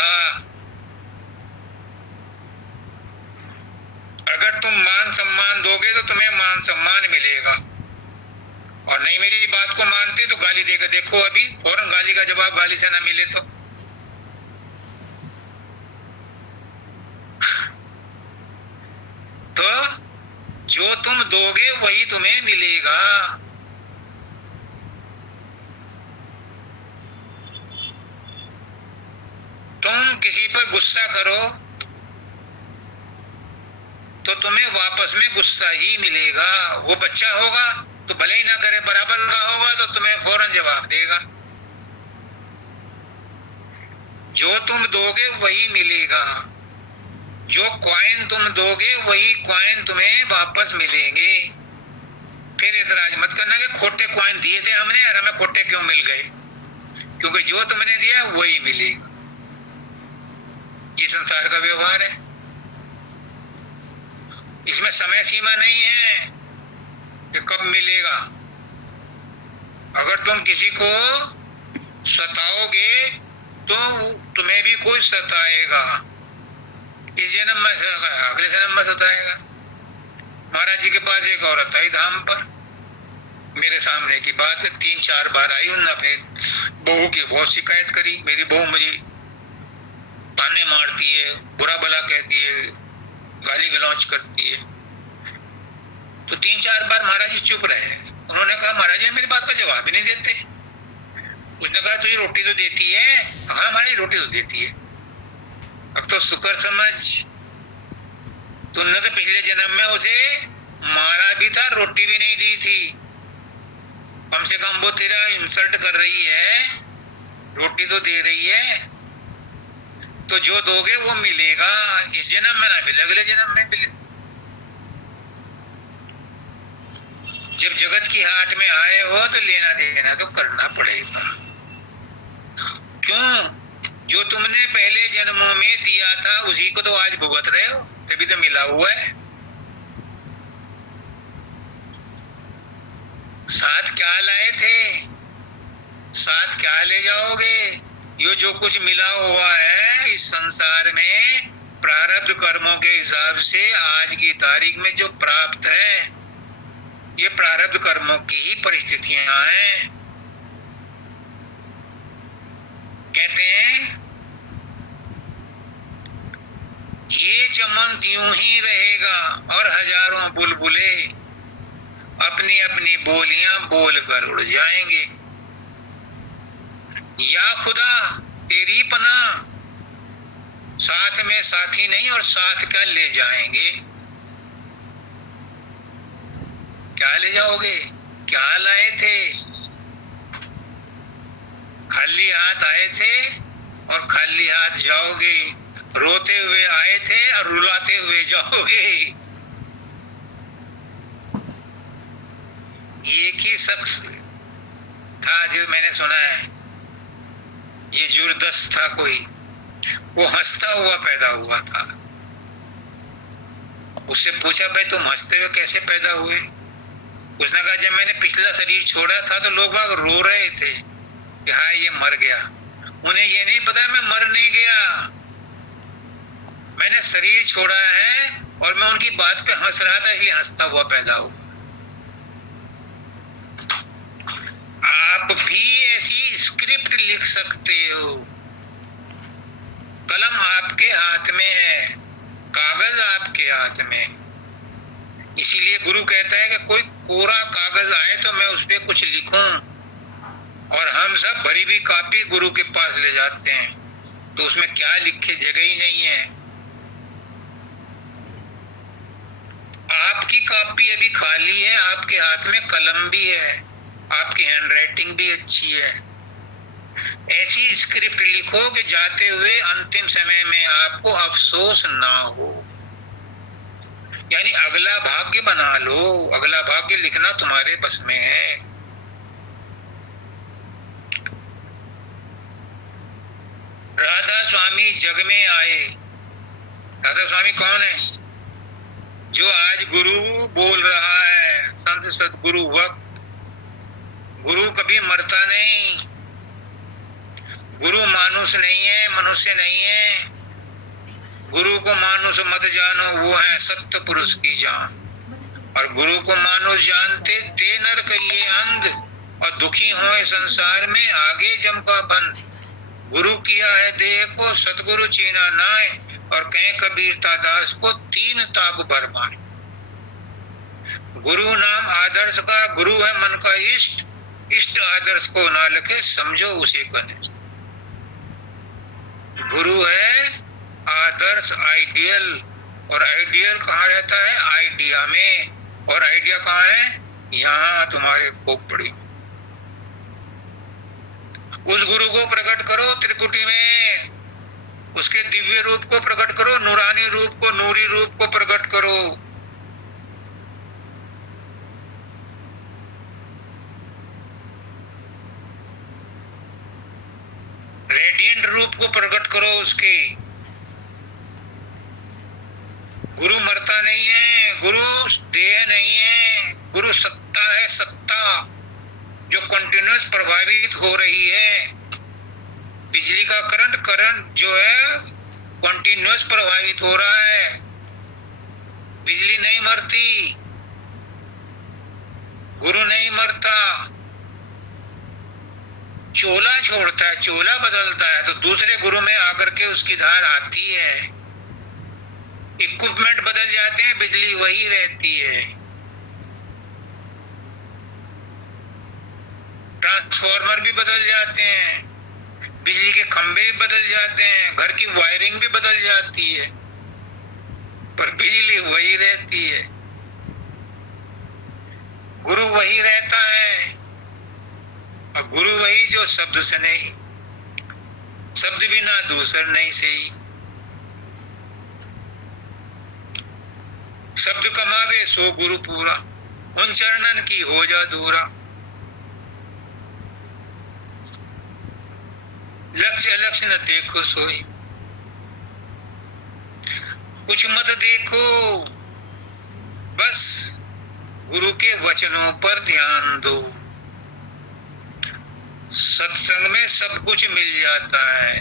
अगर तुम मान सम्मान दोगे तो तुम्हें मान सम्मान मिलेगा, और नहीं मेरी बात को मानते तो गाली देकर देखो, अभी फौरन गाली का जवाब गाली से ना मिले तो जो तुम दोगे वही तुम्हें मिलेगा। तुम किसी पर गुस्सा करो तो तुम्हें वापस में गुस्सा ही मिलेगा। वो बच्चा होगा तो भले ही ना करे, बराबर का होगा तो तुम्हें फौरन जवाब देगा। जो तुम दोगे वही मिलेगा। जो क्वाइन तुम दोगे वही क्वाइन तुम्हें वापस मिलेंगे। फिर इतराज मत करना कि खोटे क्वाइन दिए थे हमने और हमें खोटे क्यों मिल गए, क्योंकि जो तुमने दिया वही मिलेगा। ये संसार का व्यवहार है। इसमें समय सीमा नहीं है कि कब मिलेगा। अगर तुम किसी को सताओगे तो तुम्हें भी कोई सताएगा। इस जन्म में अगले जन्म में सताएगा। महाराज जी के पास एक औरत आई धाम पर, मेरे सामने की बात है, 3-4 बार आई। उन्होंने अपनी बहू की बहुत शिकायत करी। मेरी बहू मुझे ताने मारती है, बुरा भला कहती है, गाली गलौज करती है। तो 3-4 बार महाराज जी चुप रहे। उन्होंने कहा, महाराज जी मेरी बात का जवाब ही नहीं देते। उसने कहा, तुझे रोटी तो देती है? हाँ हमारी रोटी तो देती है। अब तो शुक्र समझ, तुमने तो पिछले जन्म में उसे मारा भी था, रोटी भी नहीं दी थी। कम से कम वो तेरा इंसल्ट कर रही है, रोटी तो दे रही है। तो जो दोगे वो मिलेगा। इस जन्म में ना मिले, अगले जन्म में मिले। जब जगत की हाट में आए हो तो लेना देना तो करना पड़ेगा। क्यों? जो तुमने पहले जन्मों में दिया था उसी को तो आज भुगत रहे हो, तभी तो मिला हुआ है। साथ क्या लाए थे, साथ क्या ले जाओगे? ये जो कुछ मिला हुआ है इस संसार में, प्रारब्ध कर्मों के हिसाब से आज की तारीख में जो प्राप्त है, ये प्रारब्ध कर्मों की ही परिस्थितियां हैं। कहते हैं, ये चमन यूं ही रहेगा और हजारों बुलबुले अपनी अपनी बोलियां बोल कर उड़ जाएंगे। या खुदा तेरी पनाह, साथ में साथी नहीं और साथ क्या ले जाएंगे, क्या ले जाओगे, क्या लाए थे, खाली हाथ आए थे और खाली हाथ जाओगे, रोते हुए आए थे और रुलाते हुए जाओगे। एक ही शख्स था जो मैंने सुना है, ये जुरदस्त था कोई, वो हंसता हुआ पैदा हुआ था। उससे पूछा भाई तुम हंसते हुए कैसे पैदा हुए, उसने कहा जब मैंने पिछला शरीर छोड़ा था तो लोग बाग रो रहे थे कि हाँ ये मर गया, उन्हें ये नहीं पता मैं मर नहीं गया, मैंने शरीर छोड़ा है और मैं उनकी बात पे हंस रहा था, ये हंसता हुआ पैदा हुआ। आप भी ऐसी स्क्रिप्ट लिख सकते हो, कलम आपके हाथ में है, कागज आपके हाथ में। इसीलिए गुरु कहता है कि कोई कोरा कागज आए तो मैं उस पर कुछ लिखूं, और हम सब भरी हुई कॉपी गुरु के पास ले जाते हैं, तो उसमें क्या लिखे जगह ही नहीं है। आपकी कॉपी अभी खाली है, आपके हाथ में कलम भी है, आपकी हैंडराइटिंग भी अच्छी है। ऐसी स्क्रिप्ट लिखो कि जाते हुए अंतिम समय में आपको अफसोस ना हो, यानी अगला भाग्य बना लो, अगला भाग्य लिखना तुम्हारे बस में है। राधा स्वामी जग में आए। राधा स्वामी कौन है? जो आज गुरु बोल रहा है, संत सदगुरु वक्त। गुरु कभी मरता नहीं, गुरु मानुष नहीं है, मनुष्य नहीं है। गुरु को मानुष मत जानो, वो है सत्य पुरुष की जान। और गुरु को मानुष जानते ते नर कहिए अंध, और दुखी हो संसार में आगे जम का बंद। गुरु किया है देह को सतगुरु चीना नाय, और कहे कबीर दास को तीन ताप बरमाए। गुरु नाम आदर्श का, गुरु है मन का इष्ट, इष्ट आदर्श को ना लिखे समझो उसे कनिष्ठ। गुरु है आदर्श, आइडियल, और आइडियल कहाँ रहता है? आइडिया में। और आइडिया कहाँ है? यहाँ तुम्हारे खोपड़ी। उस गुरु को प्रकट करो त्रिकुटी में, उसके दिव्य रूप को प्रकट करो, नूरानी रूप को, नूरी रूप को प्रकट करो। रेडिएंट रूप को प्रकट करो उसके। गुरु मरता नहीं है, गुरु देह नहीं है, गुरु सत्ता है, सत्ता जो कंटिन्यूस प्रभावित हो रही है। बिजली का करंट जो है कंटिन्यूस प्रभावित हो रहा है, बिजली नहीं मरती, गुरु नहीं मरता। चोला छोड़ता है, चोला बदलता है तो दूसरे गुरु में आकर के उसकी धार आती है। इक्विपमेंट बदल जाते हैं, बिजली वही रहती है। ट्रांसफार्मर भी बदल जाते हैं, बिजली के खंभे भी बदल जाते हैं, घर की वायरिंग भी बदल जाती है, पर बिजली वही रहती है। गुरु वही रहता है, और गुरु वही जो शब्द से नहीं, शब्द बिना दूसर नहीं सही। शब्द कमावे सो गुरु पूरा, उन चरणन की हो जा दूरा। लक्ष्य लक्ष्य न देखो सोई, कुछ मत देखो, बस गुरु के वचनों पर ध्यान दो। सत्संग में सब कुछ मिल जाता है।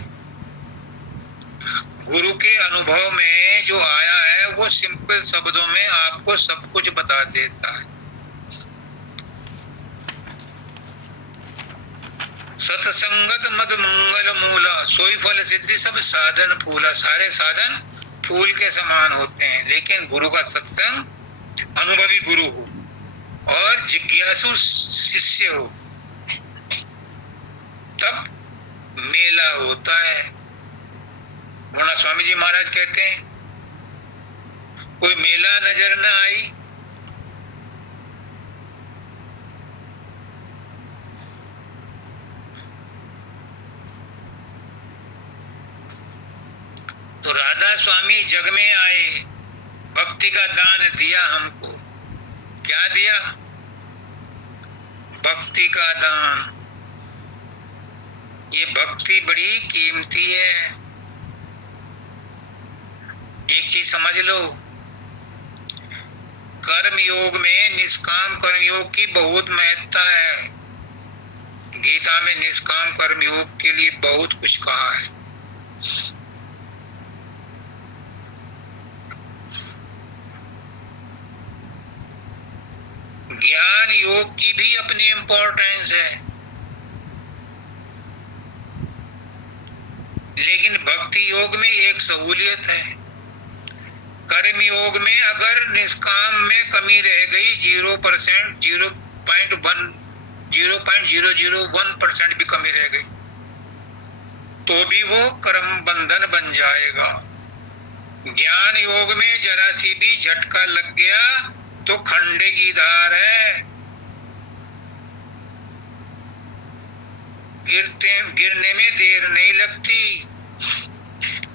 गुरु के अनुभव में जो आया है वो सिंपल शब्दों में आपको सब कुछ बता देता है। सत्संगत मद मंगल मूला, सोई फल सिद्धि सब साधन फूला। सारे साधन फूल के समान होते हैं, लेकिन गुरु का सत्संग अनुभवी गुरु हो और जिज्ञासु शिष्य हो, तब मेला होता है। वरना स्वामी जी महाराज कहते हैं कोई मेला नजर न आई। तो राधा स्वामी जग में आए, भक्ति का दान दिया हमको। क्या दिया? भक्ति का दान। ये भक्ति बड़ी कीमती है। एक चीज समझ लो, कर्म योग में निष्काम कर्म योग की बहुत महत्ता है। गीता में निष्काम कर्म योग के लिए बहुत कुछ कहा है। ज्ञान योग की भी अपनी इंपॉर्टेंस है, लेकिन भक्ति योग में एक सहूलियत है। कर्म योग में अगर निष्काम में कमी रह गई 0%, 0.001% भी कमी रह गई तो भी वो कर्म बंधन बन जाएगा। ज्ञान योग में जरा सी भी झटका लग गया तो खंडे की धार है। गिरने में देर नहीं लगती।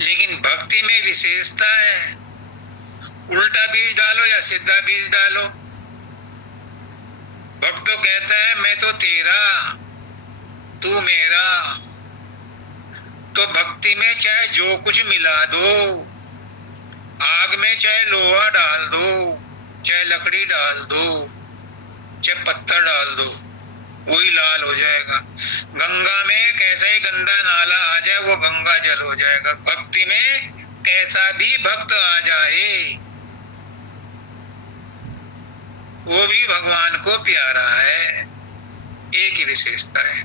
लेकिन भक्ति में विशेषता है, उल्टा बीज डालो या सीधा बीज डालो। भक्त तो कहता है मैं तो तेरा, तू मेरा। तो भक्ति में चाहे जो कुछ मिला दो, आग में चाहे लोहा डाल दो, चाहे लकड़ी डाल दो, चाहे पत्थर डाल दो, वही लाल हो जाएगा। गंगा में कैसा ही गंदा नाला आ जाए वो गंगा जल हो जाएगा। भक्ति में कैसा भी भक्त आ जाए वो भी भगवान को प्यारा है। एक ही विशेषता है।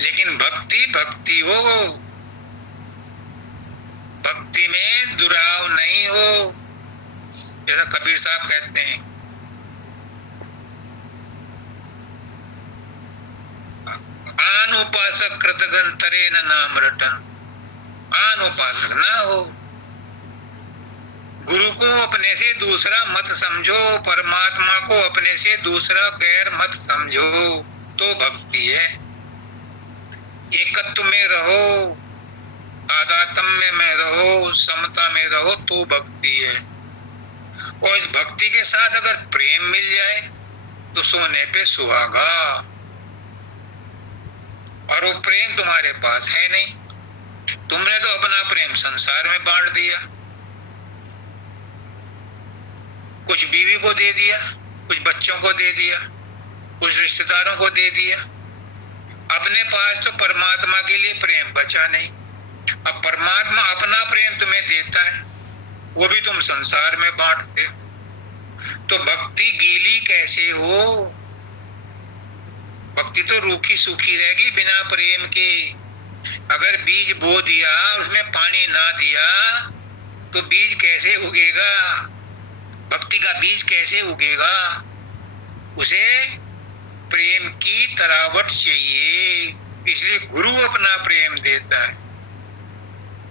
लेकिन भक्ति भक्ति हो, भक्ति में दुराव नहीं हो। जैसा कबीर साहब कहते हैं, आन उपासक कृतगंतरे न नाम रटन। आन उपासक ना हो, गुरु को अपने से दूसरा मत समझो, परमात्मा को अपने से दूसरा गैर मत समझो, तो भक्ति है। एकत्व में रहो, आध्यात्म में रहो, समता में रहो, तो भक्ति है। और इस भक्ति के साथ अगर प्रेम मिल जाए तो सोने पे सुहागा। और वो प्रेम तुम्हारे पास है नहीं, तुमने तो अपना प्रेम संसार में बांट दिया। कुछ बीवी को दे दिया, कुछ बच्चों को दे दिया, कुछ रिश्तेदारों को दे दिया। अपने पास तो परमात्मा के लिए प्रेम बचा नहीं। अब परमात्मा अपना प्रेम तुम्हें देता है, वो भी तुम संसार में बांटते हो। तो भक्ति गीली कैसे हो? भक्ति तो रूखी सूखी रहेगी बिना प्रेम के। अगर बीज बो दिया उसमें पानी ना दिया तो बीज कैसे उगेगा? भक्ति का बीज कैसे उगेगा? उसे प्रेम की तरावट चाहिए। इसलिए गुरु अपना प्रेम देता है।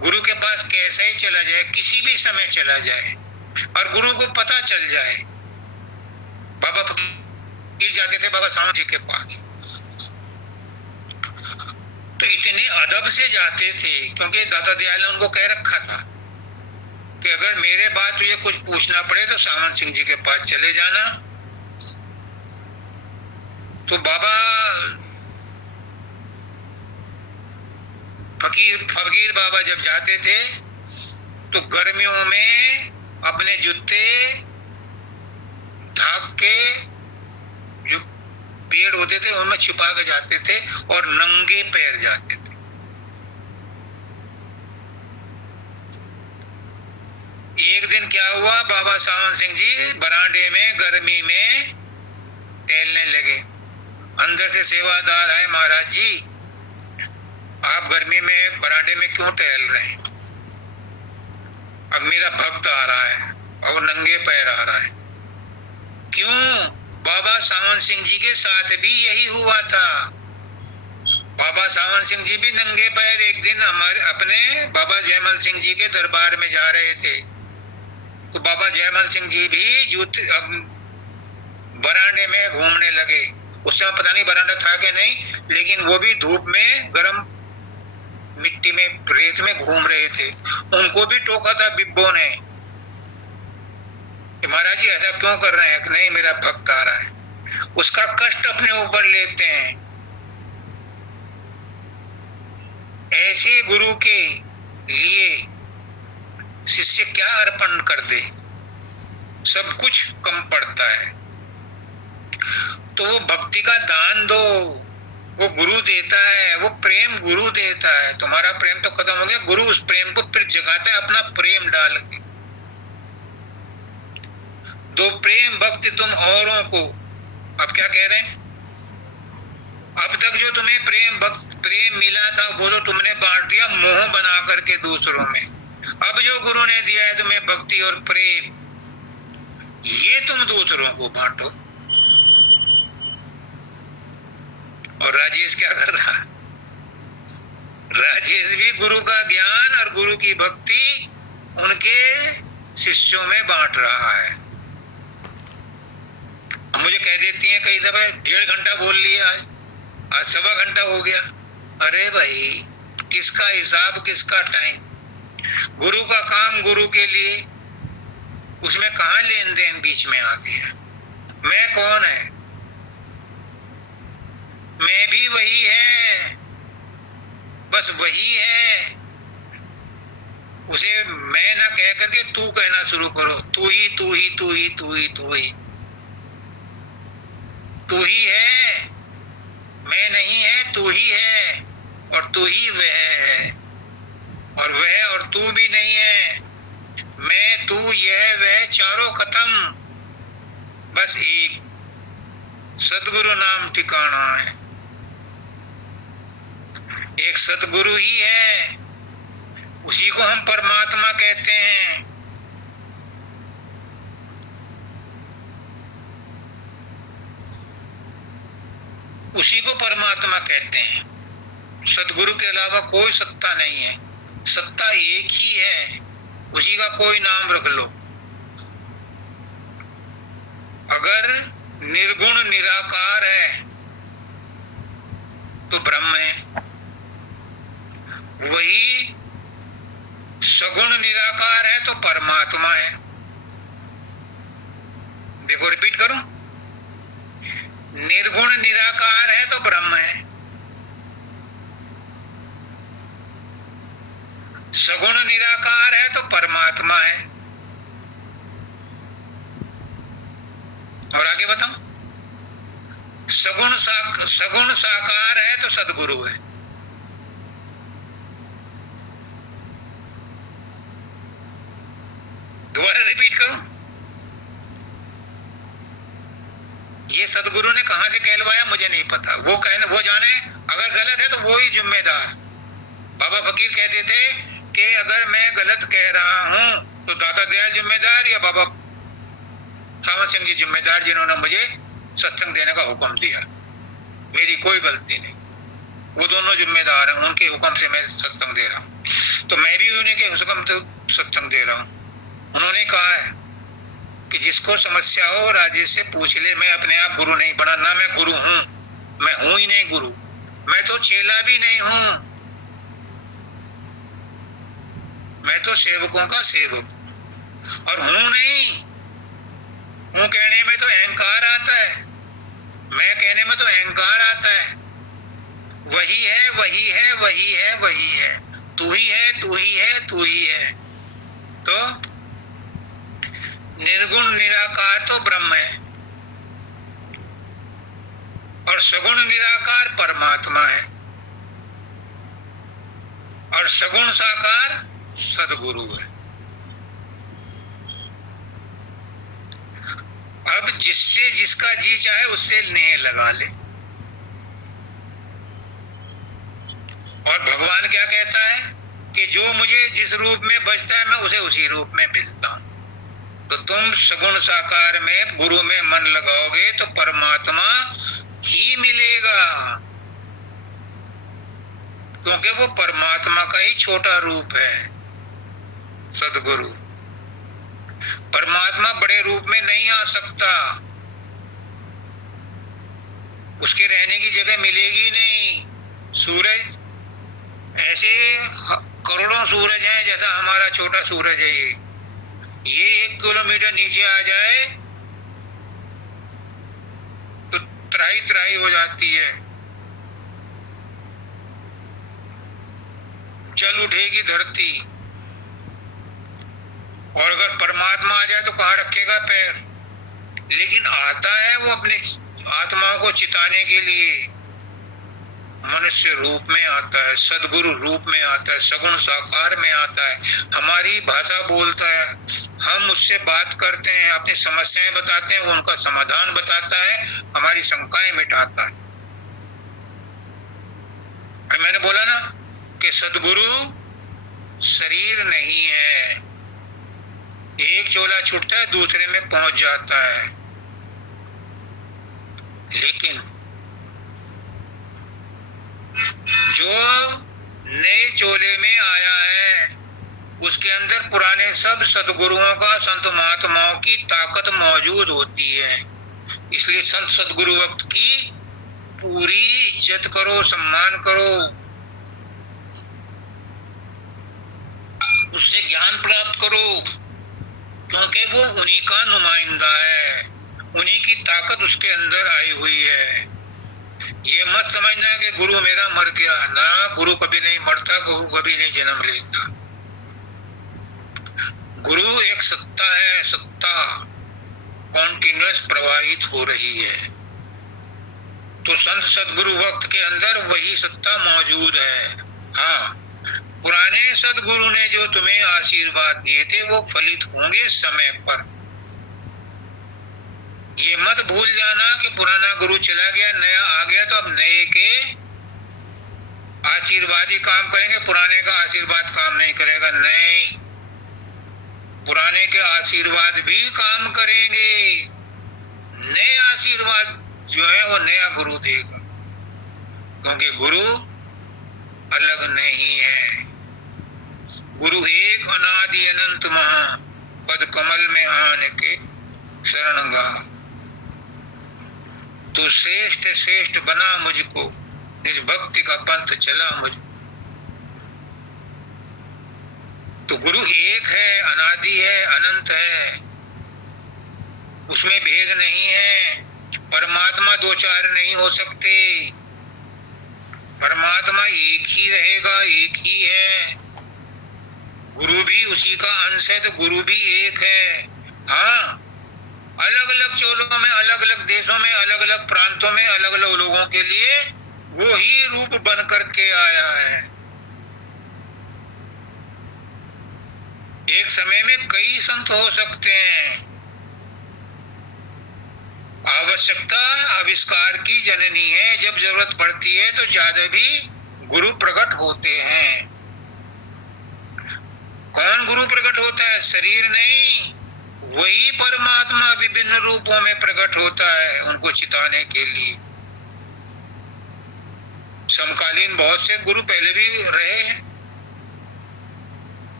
गुरु के पास कैसा ही चला जाए, किसी भी समय चला जाए, और गुरु को पता चल जाए। बाबा फकीर जाते थे बाबा सावंत जी के पास, तो इतने अदब से जाते थे, क्योंकि दादा दयाल ने उनको कह रखा था कि अगर मेरे बाद तुझे कुछ पूछना पड़े तो सावंत सिंह जी के पास चले जाना। तो बाबा फकीर बाबा जब जाते थे तो गर्मियों में अपने जूते ढाक के, जो पेड़ होते थे उनमें छुपा के जाते थे और नंगे पैर जाते थे। एक दिन क्या हुआ, बाबा सावंत सिंह जी बरांडे में गर्मी में टहलने लगे। अंदर से सेवादार आए, महाराज जी आप गर्मी में बरांडे में क्यों टहल रहे हैं? अब मेरा भक्त आ रहा है और नंगे पैर आ रहा है। क्यों? बाबा सावंत सिंह जी के साथ भी यही हुआ था। बाबा सावन सिंह जी भी नंगे पैर एक दिन हमारे अपने बाबा जयमल सिंह जी के दरबार में जा रहे थे, तो बाबा जयमल सिंह जी भी जूते बरांडे में घूमने लगे। उस समय पता नहीं बरांडा था कि नहीं, लेकिन वो भी धूप में गर्म मिट्टी में रेत में घूम रहे थे। उनको भी टोका था बिब्बो ने कि महाराज जी ऐसा क्यों कर रहे हैं? नहीं, मेरा भक्त आ रहा है। उसका कष्ट अपने ऊपर लेते हैं। ऐसे गुरु के लिए शिष्य क्या अर्पण कर दे, सब कुछ कम पड़ता है। तो वो भक्ति का दान दो, वो गुरु देता है, वो प्रेम गुरु देता है। तुम्हारा प्रेम तो खत्म हो गया, गुरु उस प्रेम को फिर जगाता है अपना प्रेम डाल के। दो प्रेम भक्ति तुम औरों को। अब क्या कह रहे हैं? अब तक जो तुम्हें प्रेम मिला था वो तो तुमने बांट दिया मोह बना करके दूसरों में। अब जो गुरु ने दिया है तुम्हें भक्ति और प्रेम, ये तुम दूसरों को बांटो। और राजेश क्या कर रहा है? राजेश भी गुरु का ज्ञान और गुरु की भक्ति उनके शिष्यों में बांट रहा है। मुझे कह देती हैं कई दफे 1.5 घंटा बोल लिया, आज 1.25 घंटा हो गया। अरे भाई, किसका हिसाब, किसका टाइम? गुरु का काम गुरु के लिए, उसमें कहां लेन देन बीच में आ गया? मैं कौन है? मैं भी वही है, बस वही है। उसे मैं ना कह करके तू कहना शुरू करो। तू ही तू ही तू ही तू ही तू ही तू ही है, मैं नहीं है, तू ही है और तू ही वह है। और वह और तू भी नहीं है, मैं तू यह वह चारों खत्म, बस एक सतगुरु नाम ठिकाना है। एक सतगुरु ही है, उसी को हम परमात्मा कहते हैं। उसी को परमात्मा कहते हैं। सतगुरु के अलावा कोई सत्ता नहीं है, सत्ता एक ही है, उसी का कोई नाम रख लो। अगर निर्गुण निराकार है तो ब्रह्म है, वही सगुण निराकार है तो परमात्मा है। देखो, रिपीट करूं, निर्गुण निराकार है तो ब्रह्म है, सगुण निराकार है तो परमात्मा है। और आगे बताऊं, सगुण साकार है तो सदगुरु है। दोबारा रिपीट करूं, ये सदगुरु ने कहां से कहलवाया मुझे नहीं पता, वो जाने। अगर गलत है तो वो ही जिम्मेदार। बाबा फकीर कहते थे कि अगर मैं गलत कह रहा हूं तो दाता दयाल जिम्मेदार या बाबा सावन सिंह जी जिम्मेदार, जिन्होंने मुझे सत्संग देने का हुक्म दिया। मेरी कोई गलती नहीं, वो दोनों जिम्मेदार हैं। उनके हुक्म से मैं सत्संग दे रहा हूँ, तो मैं भी उन्हीं के हुक्म से सत्संग दे रहा हूँ। उन्होंने कहा है कि जिसको समस्या हो राजेश से पूछ ले, मैं अपने आप गुरु नहीं बना, ना मैं गुरु हूं, मैं हूं ही नहीं गुरु, मैं तो चेला भी नहीं हूं, मैं तो सेवकों का सेवक और हूं नहीं। हूं कहने में तो अहंकार आता है, मैं कहने में तो अहंकार आता है। वही है, वही है, वही है, वही है, तू ही है, तू ही है, तू ही है। तो निर्गुण निराकार तो ब्रह्म है और सगुण निराकार परमात्मा है और सगुण साकार सदगुरु है। अब जिससे जिसका जी चाहे उससे नेह लगा ले। और भगवान क्या कहता है कि जो मुझे जिस रूप में बचता है मैं उसे उसी रूप में मिलता हूं। तो तुम सगुण साकार में गुरु में मन लगाओगे तो परमात्मा ही मिलेगा। क्योंकि वो परमात्मा का ही छोटा रूप है। सदगुरु परमात्मा बड़े रूप में नहीं आ सकता, उसके रहने की जगह मिलेगी नहीं। सूरज ऐसे करोड़ों सूरज हैं, जैसा हमारा छोटा सूरज है। ये 1 किलोमीटर नीचे आ जाए तो त्राही त्राही हो जाती है, जल उठेगी धरती। और अगर परमात्मा आ जाए तो कहाँ रखेगा पैर। लेकिन आता है वो अपनी आत्माओं को चिताने के लिए, मनुष्य रूप में आता है, सदगुरु रूप में आता है, सगुण साकार में आता है, हमारी भाषा बोलता है, हम उससे बात करते हैं, अपनी समस्याएं बताते हैं, वो उनका समाधान बताता है, हमारी शंकाएं मिटाता है। मैंने बोला ना कि सदगुरु शरीर नहीं है, एक चोला छूटता है दूसरे में पहुंच जाता है। लेकिन जो नए चोले में आया है उसके अंदर पुराने सब सदगुरुओं का, संत महात्माओं की ताकत मौजूद होती है। इसलिए संत सदगुरु वक्त की पूरी इज्जत करो, सम्मान करो, उससे ज्ञान प्राप्त करो, क्योंकि वो उन्हीं का नुमाइंदा है, उन्हीं की ताकत उसके अंदर आई हुई है। ये मत समझना कि गुरु मेरा मर गया, ना, गुरु कभी नहीं मरता, गुरु कभी नहीं जन्म लेता। गुरु एक सत्ता है, सत्ता कॉन्टिन्यूअस प्रवाहित हो रही है। तो संत सदगुरु वक्त के अंदर वही सत्ता मौजूद है। हाँ, पुराने सदगुरु ने जो तुम्हें आशीर्वाद दिए थे वो फलित होंगे समय पर। ये मत भूल जाना कि पुराना गुरु चला गया, नया आ गया तो अब नए के आशीर्वाद ही काम करेंगे, पुराने का आशीर्वाद काम नहीं करेगा। नहीं, पुराने के आशीर्वाद भी काम करेंगे, नए आशीर्वाद जो है वो नया गुरु देगा, क्योंकि गुरु अलग नहीं है। गुरु एक अनादि अनंत महा, पद कमल में आने के शरण गा। तू श्रेष्ठ श्रेष्ठ बना मुझको, निज भक्ति का पंथ चला मुझ। तो गुरु एक है, अनादि है, अनंत है, उसमें भेद नहीं है। परमात्मा दो चार नहीं हो सकते, परमात्मा एक ही रहेगा, एक ही है। गुरु भी उसी का अंश है, तो गुरु भी एक है। हाँ, अलग अलग चोलों में, अलग अलग देशों में, अलग अलग प्रांतों में, अलग अलग लोगों के लिए वो ही रूप बन करके आया है। एक समय में कई संत हो सकते हैं। आवश्यकता आविष्कार की जननी है, जब जरूरत पड़ती है तो ज्यादा भी गुरु प्रकट होते हैं। कौन गुरु प्रकट होता है? शरीर नहीं, वही परमात्मा विभिन्न रूपों में प्रकट होता है उनको चिताने के लिए। समकालीन बहुत से गुरु पहले भी रहे हैं।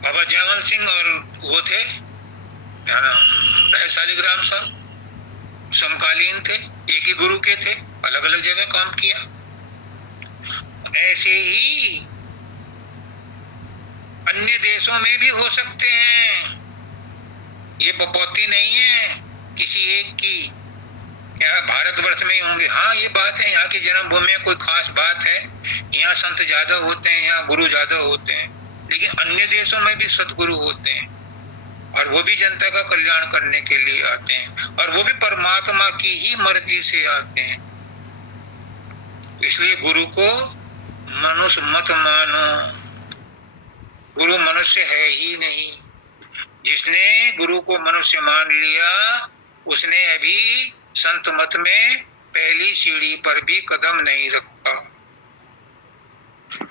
बाबा जयवंत सिंह और वो थे शालिग्राम साहब, समकालीन थे, एक ही गुरु के थे, अलग अलग जगह काम किया। ऐसे ही अन्य देशों में भी हो सकते हैं, ये बपौती नहीं है किसी एक की, क्या भारतवर्ष में ही होंगे। हाँ, ये बात है, यहाँ की जन्मभूमि में कोई खास बात है, यहाँ संत ज्यादा होते हैं, यहाँ गुरु ज्यादा होते हैं। लेकिन अन्य देशों में भी सदगुरु होते हैं, और वो भी जनता का कल्याण करने के लिए आते हैं, और वो भी परमात्मा की ही मर्जी से आते हैं। इसलिए गुरु को मनुष्य मत मानो, गुरु मनुष्य है ही नहीं। जिसने गुरु को मनुष्य मान लिया उसने अभी संत मत में पहली सीढ़ी पर भी कदम नहीं रखा।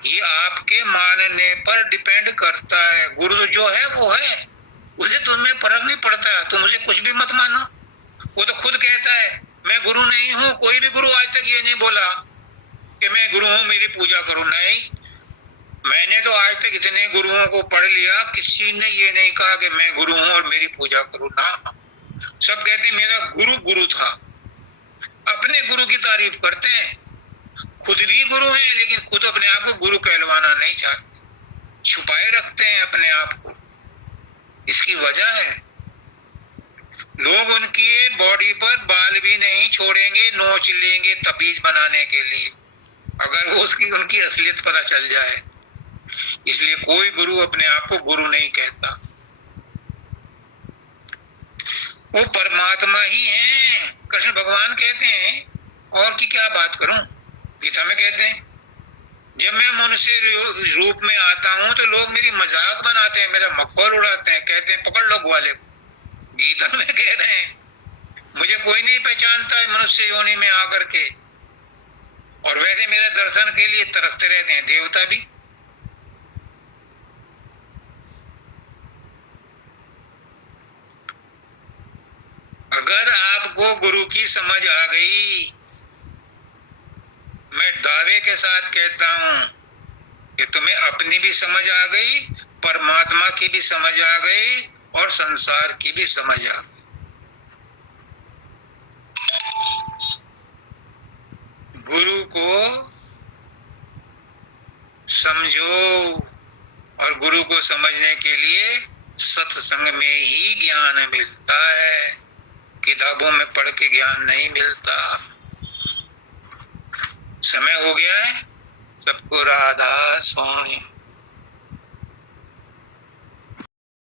ये आपके मानने पर डिपेंड करता है। गुरु जो है वो है, उसे तुम्हें फर्क नहीं पड़ता, तुम मुझे कुछ भी मत मानो। वो तो खुद कहता है मैं गुरु नहीं हूं। कोई भी गुरु आज तक ये नहीं बोला कि मैं गुरु हूं, मेरी पूजा करो। नहीं, मैंने तो आज तक इतने गुरुओं को पढ़ लिया, किसी ने ये नहीं कहा कि मैं गुरु हूं और मेरी पूजा करो ना। सब कहते हैं मेरा गुरु गुरु था, अपने गुरु की तारीफ करते हैं, खुद भी गुरु हैं लेकिन खुद अपने आप को गुरु कहलवाना नहीं चाहते, छुपाए रखते हैं अपने आप को। इसकी वजह है लोग उनकी बॉडी पर बाल भी नहीं छोड़ेंगे, नोच लेंगे तबीज बनाने के लिए, अगर वो उसकी उनकी असलियत पता चल जाए। इसलिए कोई गुरु अपने आप को गुरु नहीं कहता, वो परमात्मा ही है। कृष्ण भगवान कहते हैं, और की क्या बात करूं, गीता में कहते हैं जब मैं मनुष्य रूप में आता हूं तो लोग मेरी मजाक बनाते हैं, मेरा मखौल उड़ाते हैं, कहते हैं पकड़ लो ग्वाले को। गीता में कह रहे हैं मुझे कोई नहीं पहचानता है मनुष्य योनि में आकर के, और वैसे मेरे दर्शन के लिए तरसते रहते हैं देवता भी। अगर आपको गुरु की समझ आ गई, मैं दावे के साथ कहता हूं कि तुम्हें अपनी भी समझ आ गई, परमात्मा की भी समझ आ गई, और संसार की भी समझ आ गई। गुरु को समझो, और गुरु को समझने के लिए सत्संग में ही ज्ञान मिलता है, किताबों में पढ़ के ज्ञान नहीं मिलता। समय हो गया है, सबको राधा स्वामी।